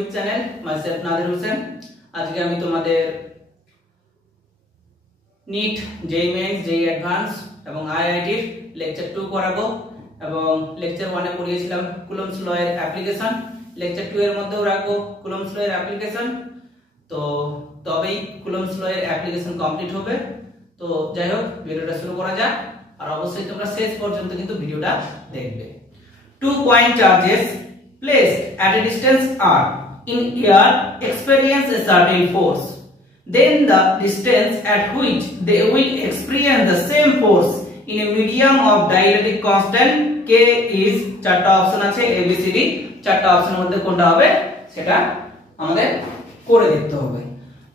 YouTube channel myself Nadir Hossain. আজকে আমি তোমাদের NEET, JEE mains, JEE advance এবং আইআইটির লেকচার 2 করাবো এবং লেকচার 1 এ পড়িয়েছিলাম কুলম্বস ল এর অ্যাপ্লিকেশন। লেকচার 2 এর মধ্যেও রাখবো কুলম্বস ল এর অ্যাপ্লিকেশন। তো তবেই কুলম্বস ল এর অ্যাপ্লিকেশন কমপ্লিট হবে। তো যাই হোক, ভিডিওটা শুরু করা যাক আর অবশ্যই তোমরা শেষ পর্যন্ত কিন্তু ভিডিওটা দেখবে। 2 point charges placed at a distance r in air experience a certain force. Then the distance at which they will experience the same force in a medium of dielectric constant k is, চারটা option আছে a b c d, চারটা অপশনের মধ্যে কোনটা হবে সেটা আমাদের করে দেখতে হবে।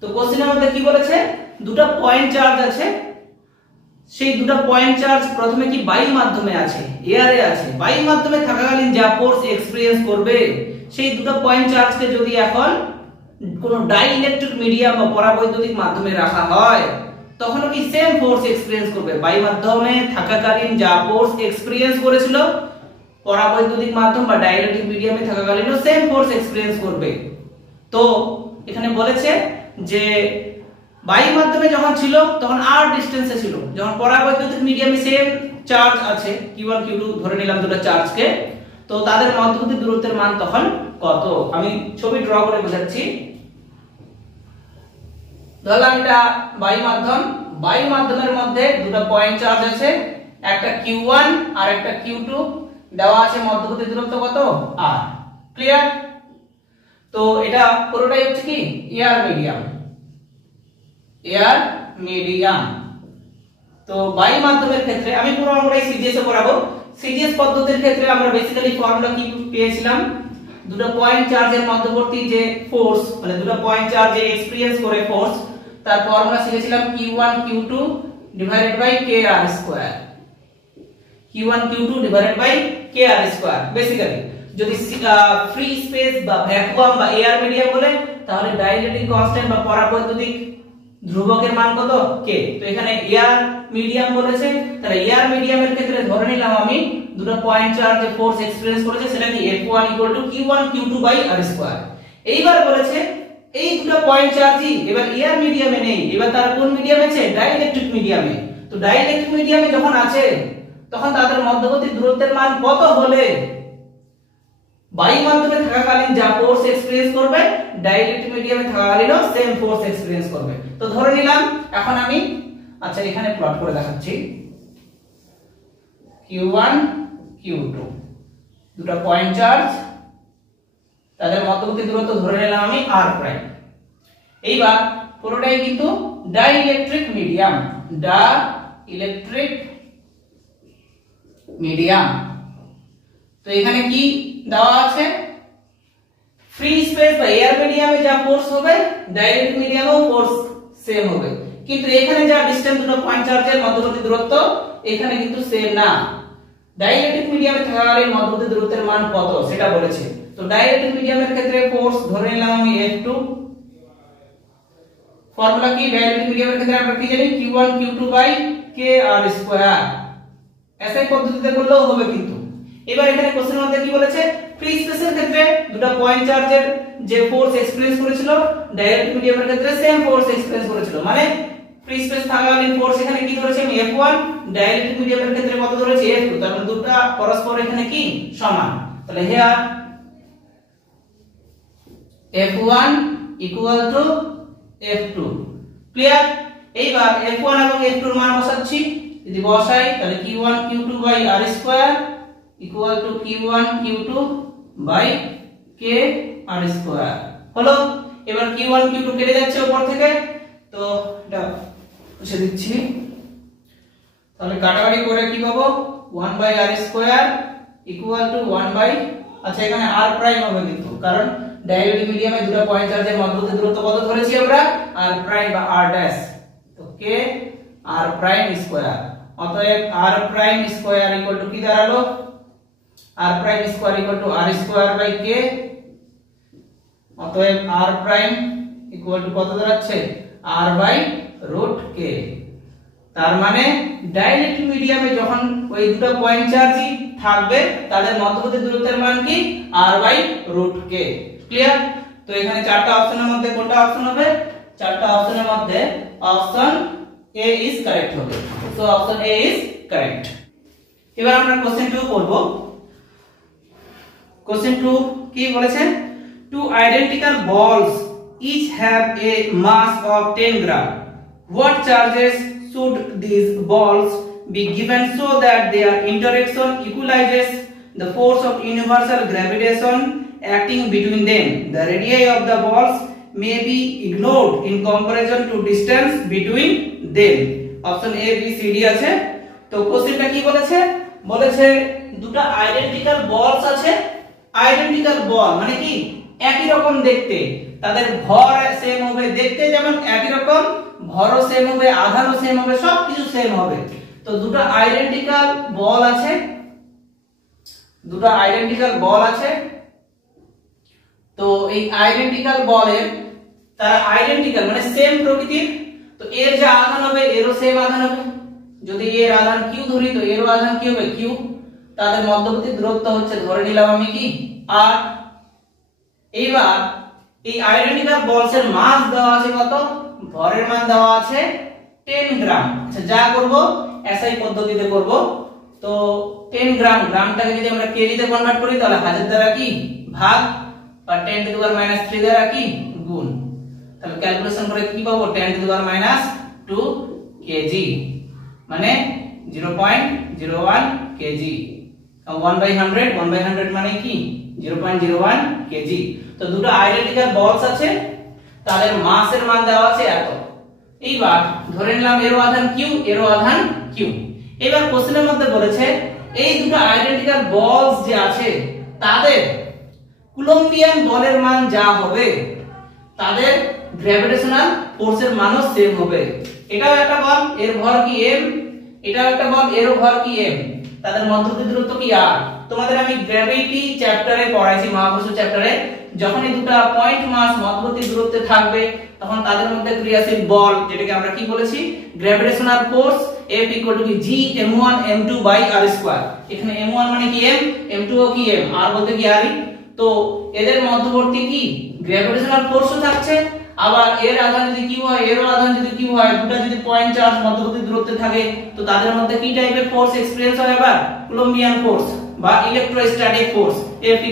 তো কোশ্চেনের মধ্যে কি বলেছে, দুটো পয়েন্ট চার্জ আছে, সেই দুটো পয়েন্ট চার্জ প্রথমে কি বায়ু মাধ্যমে আছে, এয়ারে আছে। বায়ু মাধ্যমে থাকাকালীন যা ফোর্স এক্সপেরিয়েন্স করবে সেই দুটো পয়েন্ট চার্জকে যদি এখন কোনো ডাইইলেকট্রিক মিডিয়াম বা পরাবৈদ্যুতিক মাধ্যমে রাখা হয় তখন কি সেম ফোর্স এক্সপেরিয়েন্স করবে। বায়ু মাধ্যমে থাকাকালীন যা ফোর্স এক্সপেরিয়েন্স করেছিল পরাবৈদ্যুতিক মাধ্যম বা ডাইইলেকট্রিক মিডিয়ামে থাকাকালীনও সেম ফোর্স এক্সপেরিয়েন্স করবে। তো এখানে বলেছে যে বায়ু মাধ্যমে যখন ছিল তখন r ডিসটেন্সে ছিল, যখন পরাবৈদ্যুতিক মিডিয়ামে সেম চার্জ আছে q1 q2 ধরে নিলাম দুটো চার্জকে, তো তাদের মধ্যবর্তী দূরত্বের মান তখন কত। আমি ছবি ড্র করে বোঝাচ্ছি। ধরলাম এটা বায়ু মাধ্যম, বায়ু মাধ্যমের মধ্যে দুটো পয়েন্ট চার্জ আছে, একটা q1 আর একটা q2, দেওয়া আছে মধ্যবর্তী দূরত্ব কত r। ক্লিয়ার? তো এটা পুরোটাই হচ্ছে কি এয়ার মিডিয়াম, এয়ার মিডিয়াম। তো বায়ু মাধ্যমের ক্ষেত্রে আমি পুরো অঙ্কটাই সিজিএস এ করাবো। সিজিএস পদ্ধতির ক্ষেত্রে আমরা বেসিক্যালি ফর্মুলা কি পেয়েছিলাম, দুটো পয়েন্ট চার্জের মধ্যবর্তী যে ফোর্স, মানে দুটো পয়েন্ট চার্জে এক্সপেরিয়েন্স করে ফোর্স, তার ফর্মুলা শিখেছিলাম q1 q2 divided by kr square. q1 q2 divided by kr square. Basically যদি ফ্রি স্পেস বা ভ্যাকুয়াম বা এয়ার মিডিয়াম বলে তাহলে ডাইইলেকট্রিক কনস্ট্যান্ট বা পরাবৈদ্যুতিক ধ্রুবকের মান কত k। তো এখানে এয়ার মিডিয়াম বলেছে, তাহলে এয়ার মিডিয়ামের ক্ষেত্রে ধরে নিলাম আমি দুটো পয়েন্ট চার্জ যে ফোর্স এক্সপেরিয়েন্স করেছে সেটা কি F1 q1 q2 r square. এইবার বলেছে এই দুটো পয়েন্ট চার্জই এবার এয়ার মিডিয়ামে নেই, এবার তার কোন মিডিয়ামে আছে, ডাইইলেকট্রিক মিডিয়ামে। তো ডাইইলেকট্রিক মিডিয়ামে যখন আছে তখন তাদের মধ্যবর্তী দূরত্বের মান কত হলে বায়ু মাধ্যমে থাকাকালীন যা ফোর্স এক্সপেরিয়েন্স করবে ডাইইলেকট্রিক মিডিয়ামে থাকাকালীনও সেম ফোর্স এক্সপেরিয়েন্স করবে। তো ধরে নিলাম এখন আমি এখানে প্লট করে দেখাচ্ছি q1 q2 দুটো পয়েন্ট চার্জ, তাদের মধ্যবর্তী দূরত্ব ধরে নিলাম আমি r প্রাইম। এইবার পুরোটাই কিন্তু ডাইইলেকট্রিক মিডিয়াম, ডাইইলেকট্রিক মিডিয়াম। তো এখানে কি দেওয়া আছে, ফ্রি স্পেস বা এয়ার মিডিয়ামে যা ফোর্স হবে ডাইইলেকট্রিক মিডিয়ামেও ফোর্স সেম হবে, কিন্তু এখানে যা ডিসটেন্স দুটো পয়েন্ট চার্জের মধ্যবর্তী দূরত্ব এখানে কিন্তু সেম না। ডাইইলেকট্রিক মিডিয়ামে থাকাকালীন মধ্যবর্তী দূরত্বের মান কত সেটা বলেছে। তো ডাইইলেকট্রিক মিডিয়ামের ক্ষেত্রে ফোর্স ধরে নিলাম আমি F2। ফর্মুলা কি, ডাইইলেকট্রিক মিডিয়ামের ক্ষেত্রে আমরা কি জানি q1 q2 kr square. SI পদ্ধতিতে করলেও হবে কিন্তু। এবার এখানে কোশ্চেনের মধ্যে কি বলেছে, ফ্রি স্পেসের ক্ষেত্রে দুটো পয়েন্ট চার্জের যে ফোর্স এক্সপেরিয়েন্স করেছিল ডাইইলেকট্রিক মিডিয়ামের ক্ষেত্রে সেম ফোর্স এক্সপেরিয়েন্স করেছিল, মানে ফ্রি স্পেস থাকাকালীন ফোর্স এখানে কি ধরেছে আমি F1, ডাইইলেকট্রিক মিডিয়ামের ক্ষেত্রে কত ধরেছে F2, তার মানে দুটো পরস্পর এখানে কি সমান। তাহলে here F1 equal to F2। Clear? এইবার F1 এবং F2 এর মান বসাচ্ছি, যদি বসাই তাহলে q1 q2 r square equal two q1 q2 kr square হলো। এবার q1 q2 কেটে যাচ্ছে উপর থেকে, তো এটা মুছে দিচ্ছি। তাহলে কাটাকাটি করে কি পাবো, 1 r স্কয়ার ইকুয়াল টু 1 এখানে r প্রাইম হবে কিন্তু, কারণ ডাইইলেকট্রিক মিডিয়ামে দুটো পয়েন্ট চার্জের মধ্যবর্তী দূরত্ব কত ধরেছি আমরা, r প্রাইম বা r ড্যাশ। তো k r প্রাইম স্কয়ার, অতএব r prime square equal to কি দাঁড়ালো, r prime square equal to r square by k। অতএব r প্রাইম ইকুয়াল টু কত দাঁড়াচ্ছে, r বাই রুট k। তার মানে ডাইইলেকট্রিক মিডিয়ামে যখন ওই দুটো পয়েন্ট চার্জই থাকবে তাদের মধ্যবর্তী দূরত্বের মান কি r by root k। Clear? তো এখানে চারটা অপশনের মধ্যে কোনটা অপশন হবে? চারটা অপশনের মধ্যে অপশন এ ইজ কারেক্ট হবে। So option A is correct. এবার আমরা কোশ্চেন 2 করব। কোশ্চেন 2 কি বলেছে? টু আইডেন্টিক্যাল বলস each have a mass of 10 gram. What charges should these balls be given so that their interaction equalizes the force of universal gravitation acting between them? The radii of the balls may be ignored in comparison to distance between them. Option A, B, C, D আছে। তো কোশ্চেনটা কি বলেছে? বলেছে দুটো identical বলস আছে। Identical বল মানে কি? একই রকম দেখতে, তাদের ভর সেম হবে, দেখতে যেমন একই রকম, ভরও সেম হবে, আধানও সেম হবে, সবকিছু সেম হবে। তো দুটো আইডেন্টিক্যাল বল আছে, দুটো আইডেন্টিক্যাল বল আছে। তো এই আইডেন্টিক্যাল বলের, তারা আইডেন্টিক্যাল মানে সেম প্রকৃতির। তো এর যে আধান হবে এরও সেম আধান হবে। যদি এর আধান কিউ ধরি তো এরও আধান কি হবে? কিউ। তাদের মধ্যবর্তী দূরত্ব হচ্ছে, ধরে নিলাম আমি কি, আর। এইবার এই আইডেন্টিক্যাল বলস এর মাস দেওয়া আছে কত? ভরের মান দেওয়া আছে 10 গ্রাম। আচ্ছা, যা করব এসআই পদ্ধতিতে করব। তো 10 গ্রাম, গ্রামটাকে যদি আমরা কেজি তে কনভার্ট করি তাহলে 1000 দ্বারা কি ভাগ, আর 10 টু দি পাওয়ার -3 দ্বারা কি গুণ। তাহলে ক্যালকুলেশন করে কি পাবো? 10 টু দি পাওয়ার -2 কেজি মানে 0.01 কেজি। 1/100, 1/100 মানে কি 0.01 কেজি। তো দুটো আইডেন্টিক্যাল বলস আছে, তাদের মাসের মান দেওয়া আছে এত। এইবার ধরে নিলাম এরও আধান কিউ, এরও আধান কিউ। এবার কোশ্চেনের মধ্যে বলেছে এই দুটো আইডেন্টিক্যাল বলস যে আছে তাদের কুলম্বিয়ান বলের মান যা হবে তাদের গ্র্যাভিটেশনাল ফোর্সের মানও সেম হবে। এটাও একটা বল, এর ভর কি m, এটাও একটা বল, এরও ভর কি m, তাদের মধ্যবর্তী দূরত্ব কি r। তোমাদের আমি গ্র্যাভিটি চ্যাপ্টারে পড়াইছি, মহাকর্ষ চ্যাপ্টারে, যখন এই দুটো পয়েন্ট মাস মধ্যবর্তী দূরত্বে থাকবে তখন তাদের মধ্যে ক্রিয়াশীল বল, যেটাকে আমরা কি বলেছি গ্র্যাভিটেশনাল ফোর্স, F = কি g m1 m2 r²। এখানে m1 মানে কি m, m2 ও কি m, r বলতে কি r। তো এদের মধ্যবর্তী কি গ্র্যাভিটেশনাল ফোর্সও থাকছে, আবার এর আধান যদি কিউ হয় এরও আধান যদি কিউ হয়, দুটো যদি পয়েন্ট চার্জ মধ্যবর্তী দূরত্বে থাকে তো তাদের মধ্যে কি টাইপের ফোর্স এক্সপেরিয়েন্স হয়? আবার কুলম্বিয়ান ফোর্স বা ইলেকট্রোস্ট্যাটিক ফোর্স। F =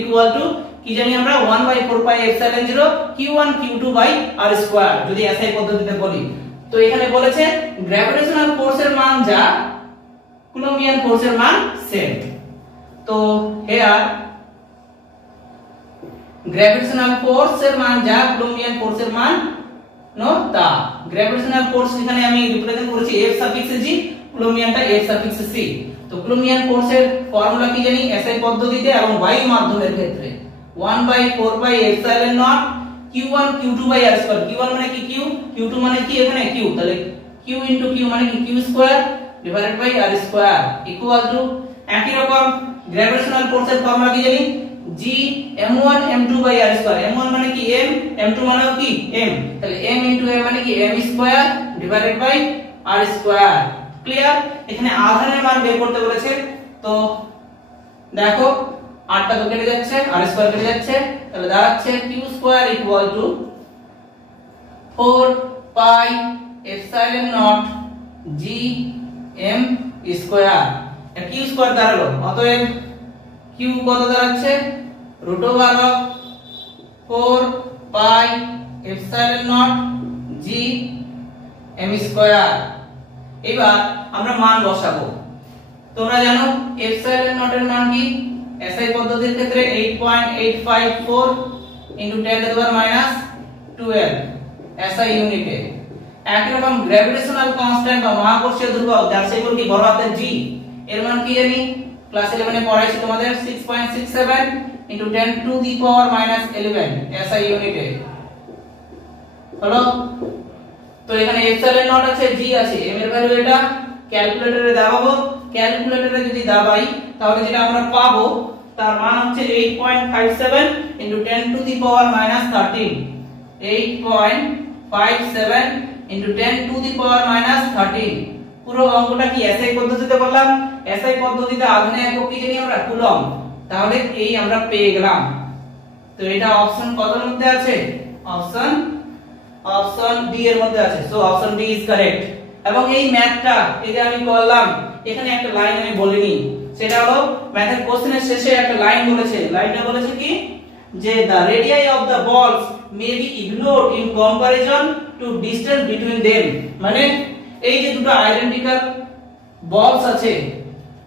কি জানি আমরা 1/4πε0 q1 q2 r², যদি এসআই পদ্ধতিতে বলি। তো এখানে বলেছে গ্র্যাভিটেশনাল ফোর্সের মান যা, কুলম্বিয়ান ফোর্সের মান সেম। তো হেয়ার গ্র্যাভিটেশনাল ফোর্সের মান যা, কুলম্বিয়ান ফোর্সের মান নো তা। গ্র্যাভিটেশনাল ফোর্স এখানে আমি রিপ্রেজেন্ট করেছি F∗g, কুলম্বিয়ানটা F∗c। তো কুলম্বিয়ান ফোর্সের ফর্মুলা কি জানি এসআই পদ্ধতিতে এবং বায়ু মাধ্যমের ক্ষেত্রে 1/4πε0 q1 q2 r²। q1 মানে কি q, q2 মানে কি এখানে q, তাহলে q * q মানে কি q² r² = একই রকম গ্র্যাভিটেশনাল ফোর্সের ফর্মুলা কি জানি g m1 m2 r²। m1 মানে কি m, m2 মানে কি m, তাহলে m * m মানে কি m² r²। ক্লিয়ার? এখানে আধানের মান বের করতে বলেছে। তো দেখো 8টা তো কেটে যাচ্ছে, r² কেটে যাচ্ছে, তাহলে দাঁড়াচ্ছে q² = 4πε0 g m²। এটা q² দাঁড়ালো, অতএব q কত দাঁড়াচ্ছে? √4πε0 g m²। এবার আমরা মান বসাবো। তোমরা জানো ε0 এর মান কি? এসআই পদ্ধতির ক্ষেত্রে 8.854 × 10⁻⁻12 এসআই ইউনিটে। একই রকম গ্র্যাভিটেশনাল কনস্ট্যান্ট বা মহাকর্ষীয় ধ্রুবক যার সিম্বল কি বড় হাতের g, এর মান কি জানি ক্লাস 11 এ পড়াইছি তোমাদের 6.67 × 10⁻11 এসআই ইউনিটে। হলো? তো এখানে ε0 আছে, g আছে, m এর ভ্যালু এটা ক্যালকুলেটরে দাবাবো। ক্যালকুলেটরে যদি দাবাই তাহলে যেটা আমরা পাবো তার মান হচ্ছে 8.57 × 10⁻13। 8.57 × 10⁻13। পুরো অঙ্কটা কি এসআই পদ্ধতিতে করলাম। এসআই পদ্ধতিতে আধানের একক কি জানি আমরা কুলম্ব, তাহলে এই আমরা পেয়ে গেলাম। তো এটা অপশন কতর মধ্যে আছে? অপশন ডি এর মধ্যে আছে। So option D is correct. এবং এই ম্যাথটা এই যে আমি করলাম, এখানে একটা লাইন আমি বলিনি, সেটা হলো ম্যাথের কোশ্চেনের শেষে একটা লাইন বলেছে। লাইনটা বলেছে কি যে the radii of the balls may be ignored in comparison to distance between them। মানে এই যে দুটো আইডেন্টিক্যাল বলস আছে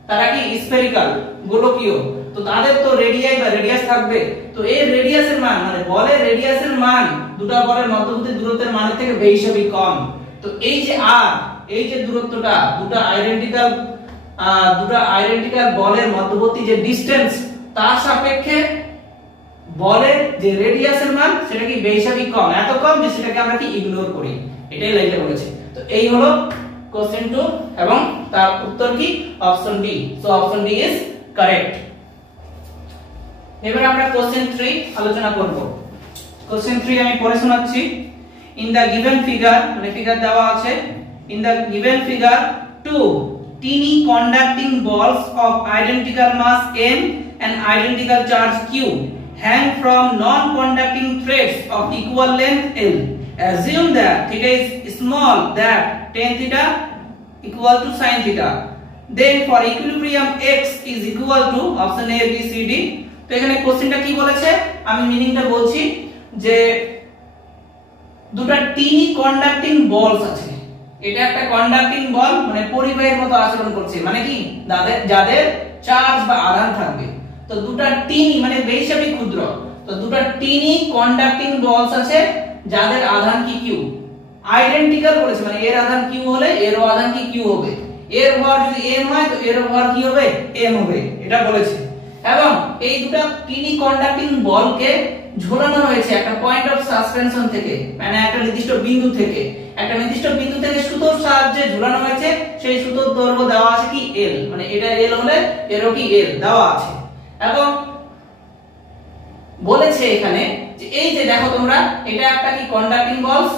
তারা কি স্ফেরিক্যাল, গোলকীয়, তো তাদের তো রেডিয়াই বা রেডিয়াস থাকবে। তো এই রেডিয়াসের মান মানে বলের রেডিয়াসের মান দুটো বলের মধ্যবর্তী দূরত্বের মানের থেকে বেশি কম। তো এই যে আর এই যে দূরত্বটা দুটো আইডেন্টিক্যাল বলের মধ্যবর্তী যে ডিসটেন্স তার সাপেক্ষে বলের যে রেডিয়াসের মান সেটা কি বেশি কম, এত কম যে সেটাকে আমরা কি ইগনোর করি। এটাই লাইনটা বলেছে। তো এই হলো কোশ্চেন 2 এবং তার উত্তর কি option D. So option D is correct. এবার আমরা কোশ্চেন 3 আলোচনা করব। কোশ্চেন 3 আমি পড়ে শোনাচ্ছি। ইন দা গিভেন ফিগার, মানে ফিগার দেওয়া আছে, in the given figure two teeny conducting balls of identical mass m and identical charge q hang from non-conducting threads of equal length l. Assume that theta is small, that tan theta equal to sin theta. Then for equilibrium x is equal to option a b c d. তো এখানে কোশ্চেনটা কি বলেছে আমি মিনিংটা বলছি যে দুটো টিনি কন্ডাক্টিং বলস আছে। এটা একটা কন্ডাক্টিং বল মানে পরিবাহীর মতো আচরণ করছে, মানে কি যাদের চার্জ বা আধান থাকবে। তো দুটো টিনি মানে বেশি ক্ষুদ্র, তো দুটো টিনি কন্ডাক্টিং বলস আছে যাদের আধান কি কিউ, আইডেন্টিক্যাল বলেছে, মানে এর আধান কিউ হলে এরও আধান কি কিউ হবে, এর ভর যদি m হয় তো এর ভর কি হবে m হবে, এটা বলেছে। এবং এই দুটো টিনি কন্ডাক্টিং বলকে ঝোলানো হয়েছে একটা পয়েন্ট অফ সাসপেনশন থেকে, মানে একটা নির্দিষ্ট বিন্দু থেকে, একটা নির্দিষ্ট বিন্দু থেকে সুতোর সাহায্যে ঝোলানো হয়েছে। সেই সুতোর দৈর্ঘ্য দেওয়া আছে কি l, মানে এটা l হলে এরও কি l দেওয়া আছে। এবং বলেছে এখানে যে এই যে দেখো তোমরা, এটা একটা কি কন্ডাক্টিং বলস,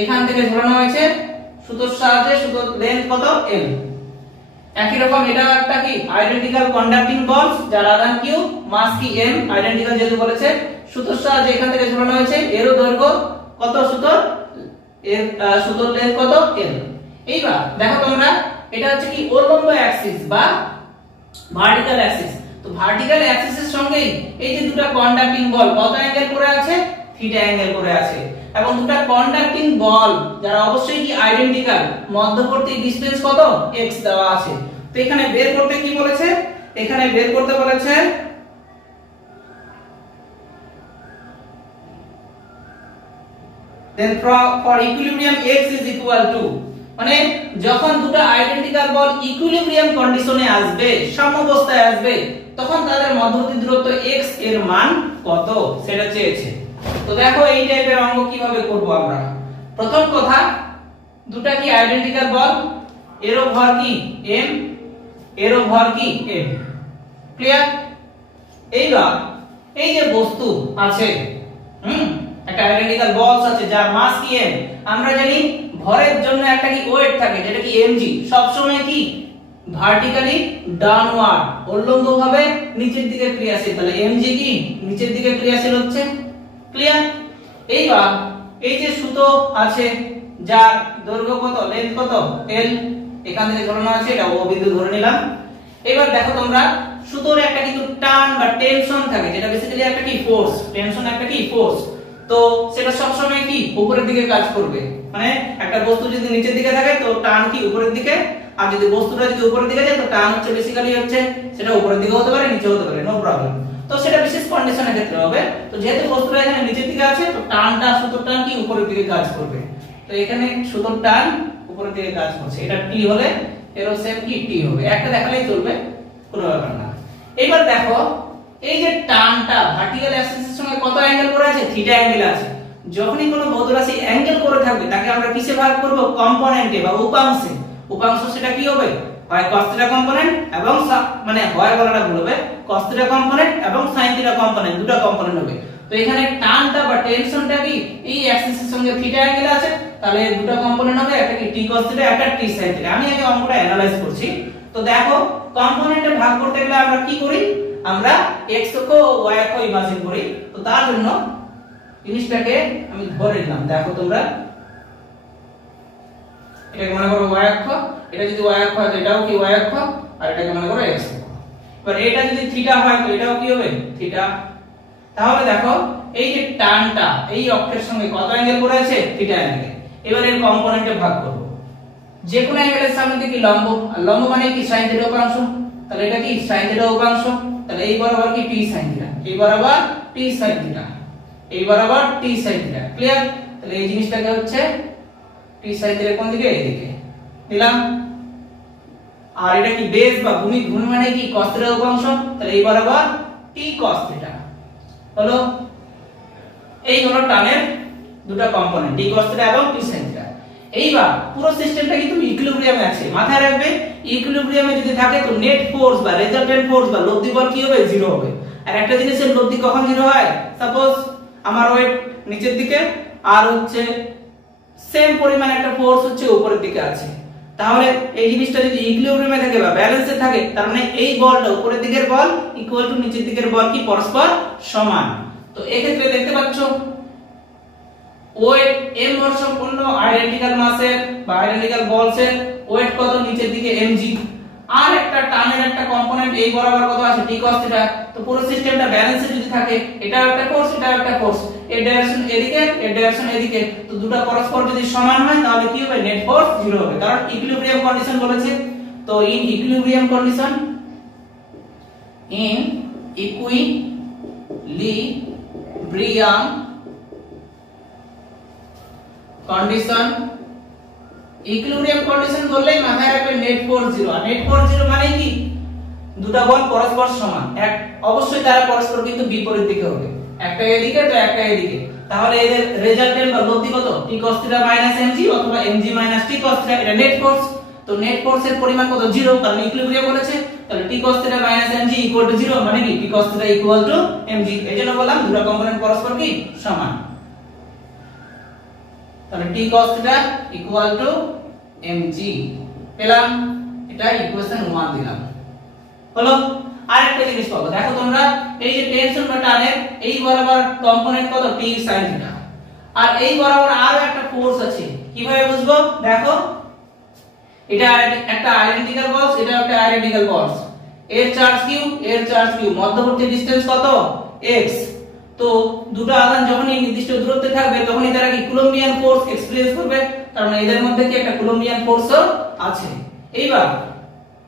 এখান থেকে ঝোলানো হয়েছে সুতোর সাহায্যে, সুতোর লেন্থ কত l। একই রকম এটা একটা কি আইডেন্টিক্যাল কন্ডাক্টিং বলস যার আধান q, মাস কি m, আইডেন্টিক্যাল যেহেতু বলেছে, সুতোর সাহায্যে এখান থেকে ঝোলানো হয়েছে, এরও দৈর্ঘ্য কত সুতোর, এর সুতোর লেন্থ কত l। এইবার দেখো তোমরা এটা হচ্ছে কি উল্লম্ব অ্যাক্সিস বা ভার্টিক্যাল অ্যাক্সিস। তো ভার্টিক্যাল অ্যাক্সিসের সঙ্গেই এই যে দুটো কন্ডাক্টিং বল কত অ্যাঙ্গেল করে আছে, থিটা অ্যাঙ্গেল করে আছে। এবং দুটো কন্ডাক্টিং বল যারা অবশ্যই কি আইডেন্টিক্যাল, মধ্যবর্তী ডিসটেন্স কত x দেওয়া আছে। তো এখানে বের করতে কি বলেছে, এখানে বের করতে বলেছে then for equilibrium x is equal to, মানে যখন দুটো আইডেন্টিক্যাল বল ইকুইলিব্রিয়াম কন্ডিশনে আসবে, সমঅবস্থায় আসবে, তখন তাদের মধ্যবর্তী দূরত্ব x এর মান কত সেটা চেয়েছে। তো দেখো এই টাইপের অঙ্ক কিভাবে করব আমরা। প্রথম কথা, দুটো কি আইডেন্টিক্যাল বল, এরও ভর কি m, এরও ভর কি m, ক্লিয়ার। এইবার এই যে বস্তু আছে, একটা আইডেন্টিক্যাল বলস আছে যার মাস কি m, আমরা জানি ভরের জন্য একটা কি ওয়েট থাকে যেটা কি mg, সব সময় কি ভার্টিক্যালি ডাউনওয়ার্ড, উল্লম্বভাবে নিচের দিকে ক্রিয়াশীল, তাহলে mg কি নিচের দিকে ক্রিয়াশীল হচ্ছে, ক্লিয়ার। এইবার এই যে সুতো আছে যার দৈর্ঘ্য কত, লেন্থ কত l, এখান থেকে ঝোলানো আছে, এটা ও বিন্দু ধরে নিলাম। এবার দেখো তোমরা সুতোর একটা কিন্তু টান বা টেনশন থাকে যেটা বেসিক্যালি একটা কি ফোর্স, টেনশন একটা কি ফোর্স। তো সেটা সব সময় কি উপরের দিকে কাজ করবে, মানে একটা বস্তু যদি নিচের দিকে থাকে তো টান কি উপরের দিকে, আর যদি বস্তুটা যদি উপরের দিকে যায় তো টান হচ্ছে বেসিক্যালি হচ্ছে সেটা উপরের দিকে হতে পারে, নিচে হতে পারে, নো প্রবলেম। তো সেটা বিশেষ কন্ডিশনের ক্ষেত্রে হবে। তো যেহেতু বস্তুটা এখানে নিচের দিকে আছে তো টানটা, সুতোর টান কি উপরের দিকে কাজ করবে। তো এখানে সুতোর টান উপরের দিকে কাজ করছে, এটা টি হলে এরও সেম কি টি হবে, একটা দেখালেই চলবে, কোনো ব্যাপার না। এবার দেখো এই যে টানটা ভার্টিক্যাল অ্যাক্সিসের সঙ্গে কত অ্যাঙ্গেল করে আছে, থিটা অ্যাঙ্গেল আছে। যখনই কোনো ভৌত রাশি অ্যাঙ্গেল করে থাকবে তাকে আমরা কিসে ভাগ করব, কম্পোনেন্টে বা উপাংশে। উপাংশ সেটা কি হবে, হয় cos থিটা কম্পোনেন্ট এবং মানে হয় বলাটা ভুল হবে, cos থিটা কম্পোনেন্ট এবং sin থিটা কম্পোনেন্ট, দুটো কম্পোনেন্ট হবে। তো এখানে টানটা বা টেনশনটা কি এই অ্যাক্সিসের সঙ্গে থিটা অ্যাঙ্গেল আছে, তাহলে দুটো কম্পোনেন্ট হবে, একটা কি t cos থিটা, একটা t sin থিটা। আমি আগে অঙ্কটা অ্যানালাইজ করছি। তো দেখো কম্পোনেন্টে ভাগ করতে গেলে আমরা কি করি, আমরা x অক্ষ ও y অক্ষ ইমাজিন করি। তো তার জন্য জিনিসটাকে আমি ধরে নিলাম, দেখো তোমরা এটাকে মনে করো y অক্ষ, এটা যদি y অক্ষ হয় তো এটাও কি y অক্ষ, আর এটাকে মনে করো x অক্ষ। এবার এটা যদি থিটা হয় তো এটাও কি হবে থিটা। তাহলে দেখো এই যে টানটা এই অক্ষের সঙ্গে কত অ্যাঙ্গেল করে আছে থিটা অ্যাঙ্গেল। এবার এর কম্পোনেন্টে ভাগ করব, যে কোন অ্যাঙ্গেলের সামনে থেকে লম্ব, আর লম্ব মানে কি sin থিটা উপাংশ, তাহলে এটা কি sin থিটা উপাংশ, তাহলে এই বরাবর কি t sin থিটা, এই বরাবর t sin থিটা, এই বরাবর t sin থিটা। ক্লিয়ার? তাহলে এই জিনিসটাকে হচ্ছে t sin থিটা কোন দিকে, এইদিকে দিলাম। আর এটা কি বেস বা ভূমি, ভূমি মানে কি cos থিটা উপাংশ, তাহলে এই বরাবর t cos থিটা হলো। এই হলো টানের দুটো কম্পোনেন্ট t cos থিটা এবং t sin থিটা। এইবার পুরো সিস্টেমটা কিন্তু ইকুইলিব্রিয়ামে আছে, মাথায় রাখবে ইকুইলিব্রিয়ামে যদি থাকে তো নেট ফোর্স বা রেজাল্টেন্ট ফোর্স বা লব্ধি বল কি হবে জিরো হবে। আর একটা জিনিসের লব্ধি কখন জিরো হয়, সাপোজ আমার ওয়েট নিচের দিকে আর হচ্ছে সেম পরিমাণ একটা ফোর্স হচ্ছে উপরের দিকে আছে, তাহলে এই জিনিসটা যদি ইকুইলিব্রিয়ামে থাকে বা ব্যালেন্সে থাকে তার মানে এই বলটা উপরের দিকের বল ইকুয়াল টু নিচের দিকের বল কি পরস্পর সমান। তো এই ক্ষেত্রে দেখতে পাচ্ছো ওয়েট m ভর সম্পন্ন আইডেন্টিক্যাল মাসের বা আইডেন্টিক্যাল বলসের ওয়েট কত নিচের দিকে mg, আর একটা টানের একটা কম্পোনেন্ট এই বরাবর কত আছে t cos থিটা। তো পুরো সিস্টেমটা ব্যালেন্সে যদি থাকে এটাও একটা ফোর্স এটাও একটা ফোর্স, এর ডাইরেকশন এদিকে এর ডাইরেকশন এদিকে, তো দুটো পরস্পর যদি সমান হয় তাহলে কি হবে নেট ফোর্স জিরো হবে, কারণ ইকুইলিব্রিয়াম কন্ডিশন বলেছে। তো in equilibrium condition, in equilibrium condition, equilibrium condition বললেই মাথায় রাখবে নেট ফোর্স জিরো। আর নেট ফোর্স জিরো মানে কি দুটো বল পরস্পর সমান, এক অবশ্যই তারা পরস্পর কিন্তু বিপরীত দিকে হবে, একটা এদিকে তো একটা এদিকে, তাহলে এদের রেজাল্টেন্ট বা লব্ধি কত t cos থিটা mg অথবা mg t cos থিটা, এটা নেট ফোর্স। তো নেট ফোর্সের পরিমাণ কত জিরো, কারণ ইকুইলিব্রিয়াম বলেছে, তাহলে t cos theta mg equal to 0 মানে কি t cos theta equal two mg। এজন্য বললাম দুটো কম্পোনেন্ট পরস্পর কি সমান, তাহলে t cos theta equal two mg পেলাম, এটা ইকুয়েশন 1 দিলাম হলো। আরেকটা জিনিস পাবো, দেখো তোমরা এই যে টেনশন বা টানের এই বরাবর কম্পোনেন্ট কত t sin থিটা, আর এই বরাবর আরো একটা ফোর্স আছে, কিভাবে বুঝবো দেখো, এটা একটা আইডেন্টিক্যাল বলস, এটা একটা আইডেন্টিক্যাল বলস, এর চার্জ কিউ এর চার্জ কিউ, মধ্যবর্তী ডিসটেন্স কত x। তো দুটো আধান যখনই নির্দিষ্ট দূরত্বে থাকবে তখনই তারা কি কুলম্বিয়ান ফোর্স এক্সপেরিয়েন্স করবে, কারণ এদের মধ্যে কি একটা কুলম্বিয়ান ফোর্সও আছে। এইবার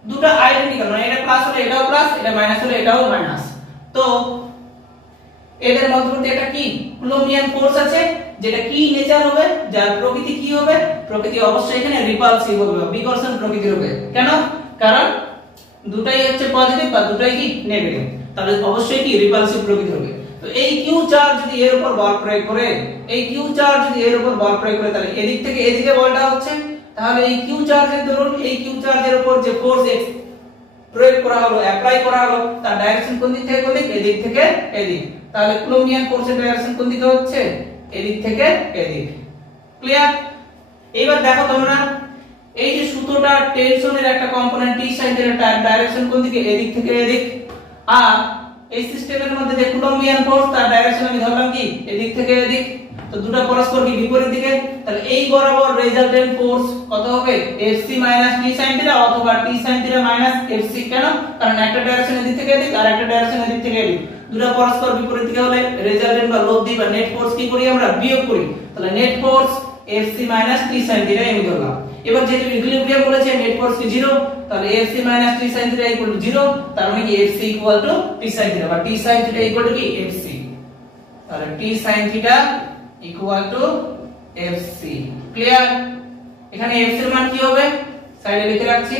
দুটো আইডেন্টিক্যাল, মানে এটা প্লাস হলে এটাও প্লাস, এটা মাইনাস হলে এটাও মাইনাস, তো এদের মধ্যবর্তী একটা কি কুলম্বিয়ান ফোর্স আছে, যেটা কি নেচার হবে, যার প্রকৃতি কি হবে, প্রকৃতি অবশ্যই এখানে রিপালসিভ হবে বা বিকর্ষণ প্রকৃতির হবে। কেন? কারণ দুটাই হচ্ছে পজিটিভ বা দুটাই কি নেগেটিভ, তাহলে অবশ্যই কি রিপালসিভ প্রকৃতির হবে। তো এই কিউ চার্জ যদি এর উপর বল প্রয়োগ করে, এই কিউ চার্জ যদি এর উপর বল প্রয়োগ করে, তাহলে এদিক থেকে এদিকে বলটা হচ্ছে, তাহলে এই কিউ চার্জের দরুন এই কিউ চার্জের উপর যে ফোর্স x প্রয়োগ করা হলো অ্যাপ্লাই করা হলো তার ডাইরেকশন কোন দিক থেকে কোন দিক, এদিক থেকে এদিক, তাহলে কুলম্বিয়ান ফোর্সের ডাইরেকশন কোন দিকে হচ্ছে এদিক থেকে এদিক। ক্লিয়ার? এবার দেখো তোমরা এই যে সুতোটা টেনশনের একটা কম্পোনেন্ট t sin থিটা, তার ডাইরেকশন কোন দিকে এদিক থেকে এদিক, আর এই সিস্টেমের মধ্যে যে কুলম্বিয়ান ফোর্স তার ডাইরেকশন আমি ধরলাম কি এদিক থেকে এদিক, তো দুটো পরস্পর কি বিপরীত দিকে, তাহলে এই বরাবর রেজাল্টেন্ট ফোর্স কত হবে Fc t sin থিটা অথবা t sin থিটা Fc। কেন? কারণ একটা ডাইরেকশন এদিক থেকে এদিক আর একটা ডাইরেকশন এদিক থেকে এদিক, দুটো পরস্পর বিপরীত দিকে হলে রেজাল্টেন্ট বা লব্ধি বা নেট ফোর্স কি করি আমরা বিয়োগ করি, তাহলে net force Fc t sin theta আমি ধরলাম। এবার যেহেতু ইকুইলিব্রিয়াম বলেছে নেট ফোর্স কি 0, তাহলে Fc t sin theta equal to 0, তার মানে কি Fc equal two t sin theta বা t sin theta equal to কি Fc, তাহলে t sin theta equal to Fc। Clear? এখানে Fc এর মান কি হবে সাইডে লিখে রাখছি,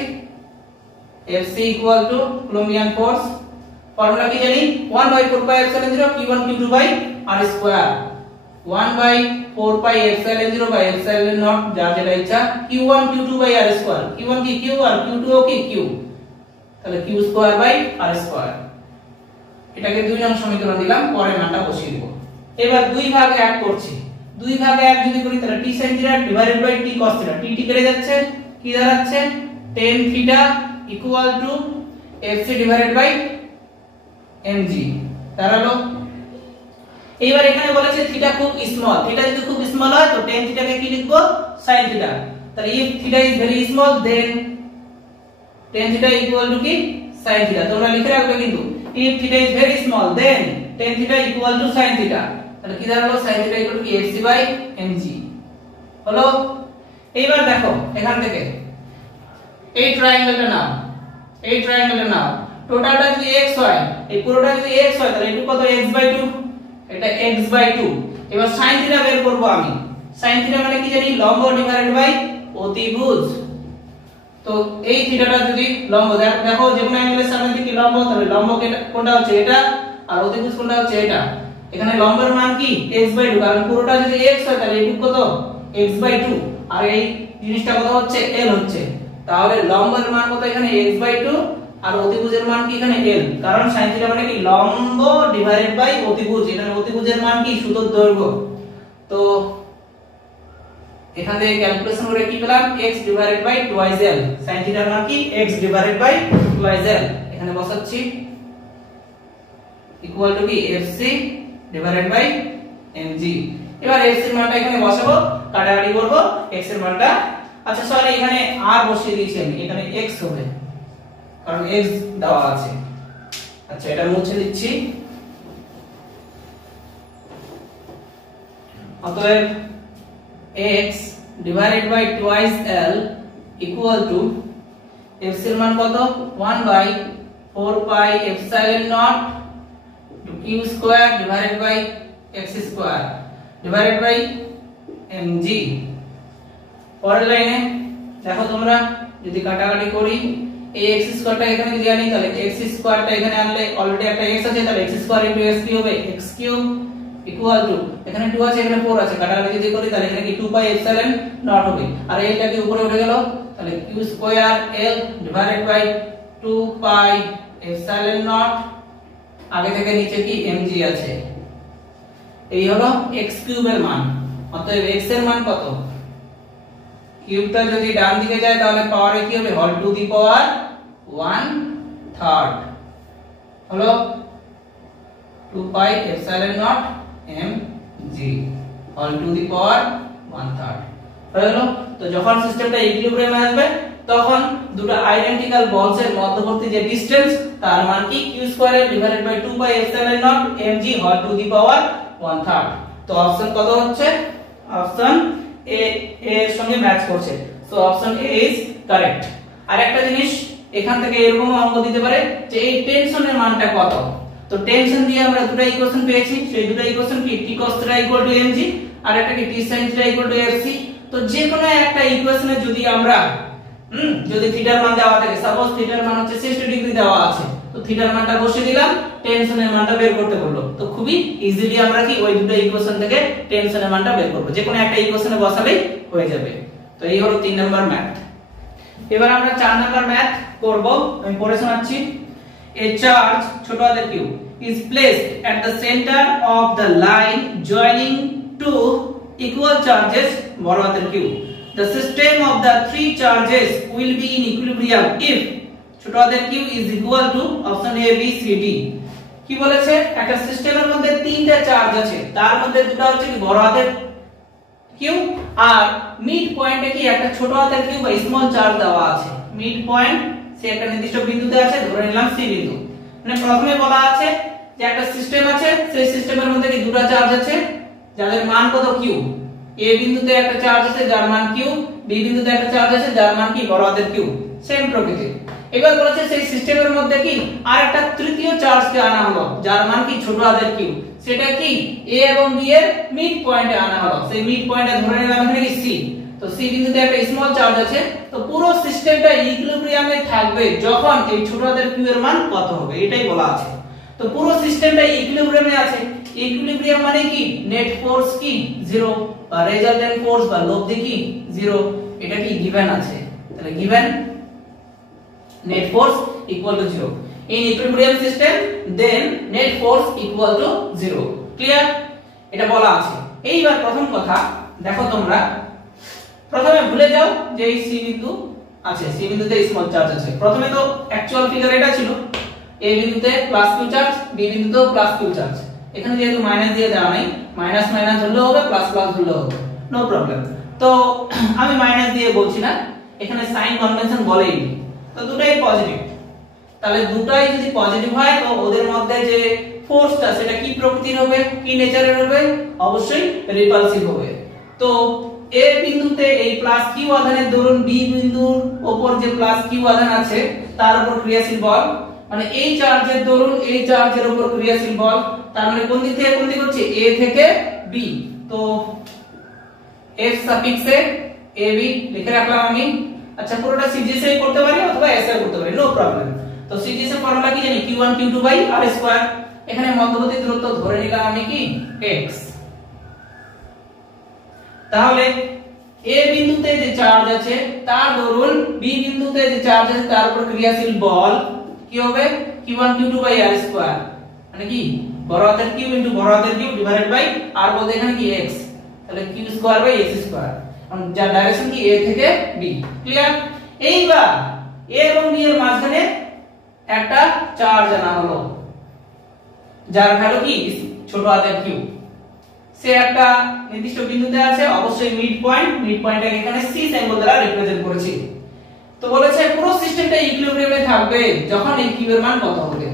Fc equal to coulombian force, formula কি জানি 1/4 pi epsilon 0 q1 q2 by r square, 1/4 pi epsilon 0 by epsilon naught, যা যেটা ইচ্ছা, q1 q2 by r square, q1 কি q আর q2 ও কি q, তাহলে q square by r square. এটাকে 2 নং সমীকরণ দিলাম, পরে মানটা বসিয়ে দেব। এবার 2 ভাগে 1 করছি, 2 ভাগে 1 যদি করি তাহলে t sin theta divided by t cos theta, t কেটে যাচ্ছে, কি দাঁড়াচ্ছে tan theta equal to fc divided by mg দাঁড়ালো। এইবার এখানে বলেছে থিটা খুব স্মল, থিটা যদি খুব স্মল হয় তো tan থিটাকে কি লিখবো sin থিটা। তাহলে if theta is very small then tan theta equal to কি sin theta। তোমরা লিখে রাখবে কিন্তু if theta is very small then tan theta equal to sin theta। তাহলে কি দাঁড়ালো sin theta equal to fc by mg হলো। এইবার দেখো এখান থেকে এই ট্রায়াঙ্গেলটা নাও, এই ট্রায়াঙ্গেলটা নাও, টোটালটা যদি x হয়, এই পুরোটা যদি x হয় তাহলে এটুকু কত x by 2, এটা x by 2। এবার sin থিটা বের করব আমি। sin থিটা মানে কি জানি লম্ব ডিভাইডেড বাই অতিভুজ। তো এই থিটাটা যদি লম্ব দেখো যে কোনো অ্যাঙ্গেলের সামনে দিকে লম্ব, তাহলে লম্ব কোনটা হচ্ছে এটা আর অতিভুজ কোনটা হচ্ছে এটা। এখানে লম্বের মান কি x by 2, কারণ পুরোটা যদি x হয় তাহলে এটুকু কত x by 2 আর এই জিনিসটা কত হচ্ছে l হচ্ছে। তাহলে লম্বের মান কত এখানে x by 2 আর অতিভুজের মান কি এখানে l, কারণ sin থিটা মানে কি লম্ব ডিভাইডেড বাই অতিভুজ। এখানে অতিভুজের মান কি সুতোর দৈর্ঘ্য। তো এখান থেকে ক্যালকুলেশন করে কি পেলাম x divided by 2l, sin থিটার মান কি x ডিভাইডেড বাই 2l। এখানে বসাচ্ছি ইকুয়াল টু কি fc ডিভাইডেড বাই mg। এবার fc এর মানটা এখানে বসাবো, কাটাকাটি করব x এর মানটা। আচ্ছা সরি এখানে r বসিয়ে দিয়েছি আমি, এখানে x হবে কারণ x দেওয়া আছে। আচ্ছা এটা মুছে দিচ্ছি। অতএব x divided by twice l equal to fc এর মান কত 1 by 4 pi epsilon naught to q square divided by x square divided by mg। পরের লাইনে দেখো তোমরা যদি কাটাকাটি করি এই x স্কয়ারটা এখানে যদি আনি তাহলে x স্কয়ারটা এখানে আনলে অলরেডি একটা x আছে, তাহলে x স্কয়ার * x কি হবে x কিউব ইকুয়াল টু এখানে 2 আছে এখানে 4 আছে, কাটাকাটি যদি করি তাহলে এখানে কি 2 পাই এপসাইলন নট হবে আর এলটা কি উপরে উঠে গেল, তাহলে q square l divided by 2 pi epsilon naught আগে থেকে নিচে কি mg আছে। এই হলো x কিউবের মান। অতএব x এর মান কত, কিউবটা যদি ডান দিকে যায় তাহলে পাওয়ারে কি হবে হোল টু দি পাওয়ার 1/3 হলো 2 pi epsilon naught mg all to the power 1/3 হলো। তো যখন সিস্টেমটা ইকুইলিব্রিয়ামে আসবে তখন দুটো আইডেন্টিক্যাল বলস এর মধ্যবর্তী যে ডিসটেন্স তার মান কি q square divided by 2 pi epsilon naught mg all to the power 1/3। তো অপশন কত হচ্ছে, অপশন এ এর সঙ্গে ম্যাচ করছে। So option A is correct. আরেকটা জিনিস এখান থেকে এরকম অঙ্ক দিতে পারে যে এই টেনশনের মানটা কত। তো টেনশন দিয়ে আমরা দুটো ইকুয়েশন পেয়েছি, সেই দুটো ইকুয়েশন কি t cos θ = mg আর একটা কি t sin θ = fc। তো যে কোনো একটা ইকুয়েশনে যদি আমরা যদি থিটার মান দেওয়া থাকে, সাপোজ থিটার মান হচ্ছে 60 ডিগ্রি দেওয়া আছে, তো থিটার মানটা বসিয়ে দিলাম, টেনশনের মানটা বের করতে বললো। তো খুবই ইজিলি আমরা কি ওই দুটো ইকুয়েশন থেকে টেনশনের মানটা বের করব, যে কোনো একটা ইকুয়েশনে বসালেই হয়ে যাবে। তো এই হলো 3 নাম্বার ম্যাথ। এবার আমরা 4 নাম্বার ম্যাথ করব। আমি পড়ে শোনাচ্ছি। A charge ছোট হাতের q is placed at the center of the line joining two equal charges বড় হাতের q. The system of the three charges will be in equilibrium if ছোট হাতের q is equal to option A B C D। কি বলেছে, একটা সিস্টেমের মধ্যে তিনটা চার্জ আছে, তার মধ্যে দুটো হচ্ছে কি বড় হাতের q আর মিড পয়েন্টে কি একটা ছোট হাতের q বা স্মল চার্জ দেওয়া আছে। মিড পয়েন্ট সে একটা নির্দিষ্ট বিন্দুতে আছে, ধরে নিলাম C বিন্দু। মানে প্রথমে বলা আছে যে একটা সিস্টেম আছে, সেই সিস্টেমের মধ্যে কি দুটো চার্জ আছে যাদের মান কত q। A বিন্দুতে একটা চার্জ আছে যার মান q, B বিন্দুতে একটা চার্জ আছে যার মান কি বড় হাতের q, সেম প্রকৃতি। এবার বলেছে সেই সিস্টেমের মধ্যে কি আরেকটা তৃতীয় চার্জকে আনা হলো যার মান কি ছোট হাতের q, সেটা কি A এবং B এর মিড পয়েন্টে আনা হলো। সেই মিড পয়েন্টে ধরে নিলাম এখানে কি C। তো C বিন্দুতে একটা স্মল চার্জ আছে। তো পুরো সিস্টেমটা ইকুইলিব্রিয়ামে থাকবে যখন এই ছোট হাতের q এর মান কত হবে, এটাই বলা আছে। তো পুরো সিস্টেমটা ইকুইলিব্রিয়ামে আছে। ইকুইলিব্রিয়াম মানে কি নেট ফোর্স কি 0 বা রেজাল্টেন্ট ফোর্স বা লব্ধি কি 0, এটা কি গিভেন আছে। তাহলে given net force equal to 0 in equilibrium system then net force equal to 0। Clear, এটা বলা আছে। এইবার প্রথম কথা দেখো, তোমরা প্রথমে ভুলে যাও যে এই C বিন্দু আছে, C বিন্দুতে স্মল চার্জ আছে। প্রথমে তো অ্যাকচুয়াল ফিগার এটা ছিল, এ বিন্দুতে প্লাস কিউ চার্জ, বি বিন্দুতেও প্লাস কিউ চার্জ। এখানে যেহেতু মাইনাস দিয়ে দেওয়া নাই, মাইনাস মাইনাস ধরলেও হবে, প্লাস প্লাস ধরলেও হবে, নো প্রবলেম। তো আমি মাইনাস দিয়ে বলছি না, এখানে সাইন কনভেনশন বলেই, তো দুটাই পজিটিভ। তাহলে দুটাই যদি পজিটিভ হয় তো ওদের মধ্যে যে ফোর্সটা সেটা কি প্রকৃতির হবে, কি নেচারের হবে? অবশ্যই রিপালসিভ হবে। তো এ বিন্দুতে এই প্লাস কিউ আধানের দরুন বি বিন্দুর উপর যে প্লাস কিউ আধান আছে তার উপর ক্রিয়াশীল বল, মানে এই চার্জের দরুন এই চার্জের উপর ক্রিয়াশীল বল, তার মানে কোন দিক থেকে কোন দিক হচ্ছে? এ থেকে বি। তো এফ সাফিক্সে এ বি লিখে রাখলাম আমি। আচ্ছা, পুরোটা সিজিএস এ করতে পারি অথবা এস এ করতে পারি, নো প্রবলেম। তো সিজিএস এর ফর্মুলা কি জানি? q1 q2 by r square. এখানে মধ্যবর্তী দূরত্ব ধরে নিলাম আমি কি x। তাহলে এ বিন্দুতে যে চার্জ আছে তার দরুন বি বিন্দুতে যে চার্জ আছে তার উপর ক্রিয়াশীল বল কি হবে? q1 q2 by r square, মানে কি বড় হাতের q ইনটু বড় হাতের q ডিভাইডেড বাই r বলতে এখানে কি x, তাহলে q square by x square, যার ডাইরেকশন কি a থেকে b। ক্লিয়ার? এইবার a এবং b এর মাঝখানে একটা চার্জ আনা হলো যার ভ্যালু কি ছোট হাতের q। সে একটা নির্দিষ্ট বিন্দুতে আছে, অবশ্যই মিড পয়েন্টটাকে এখানে c সিম্বল দ্বারা রিপ্রেজেন্ট করেছি। তো বলেছে পুরো সিস্টেমটা ইকুইলিব্রিয়ামে থাকবে যখন এই q এর মান কত হবে।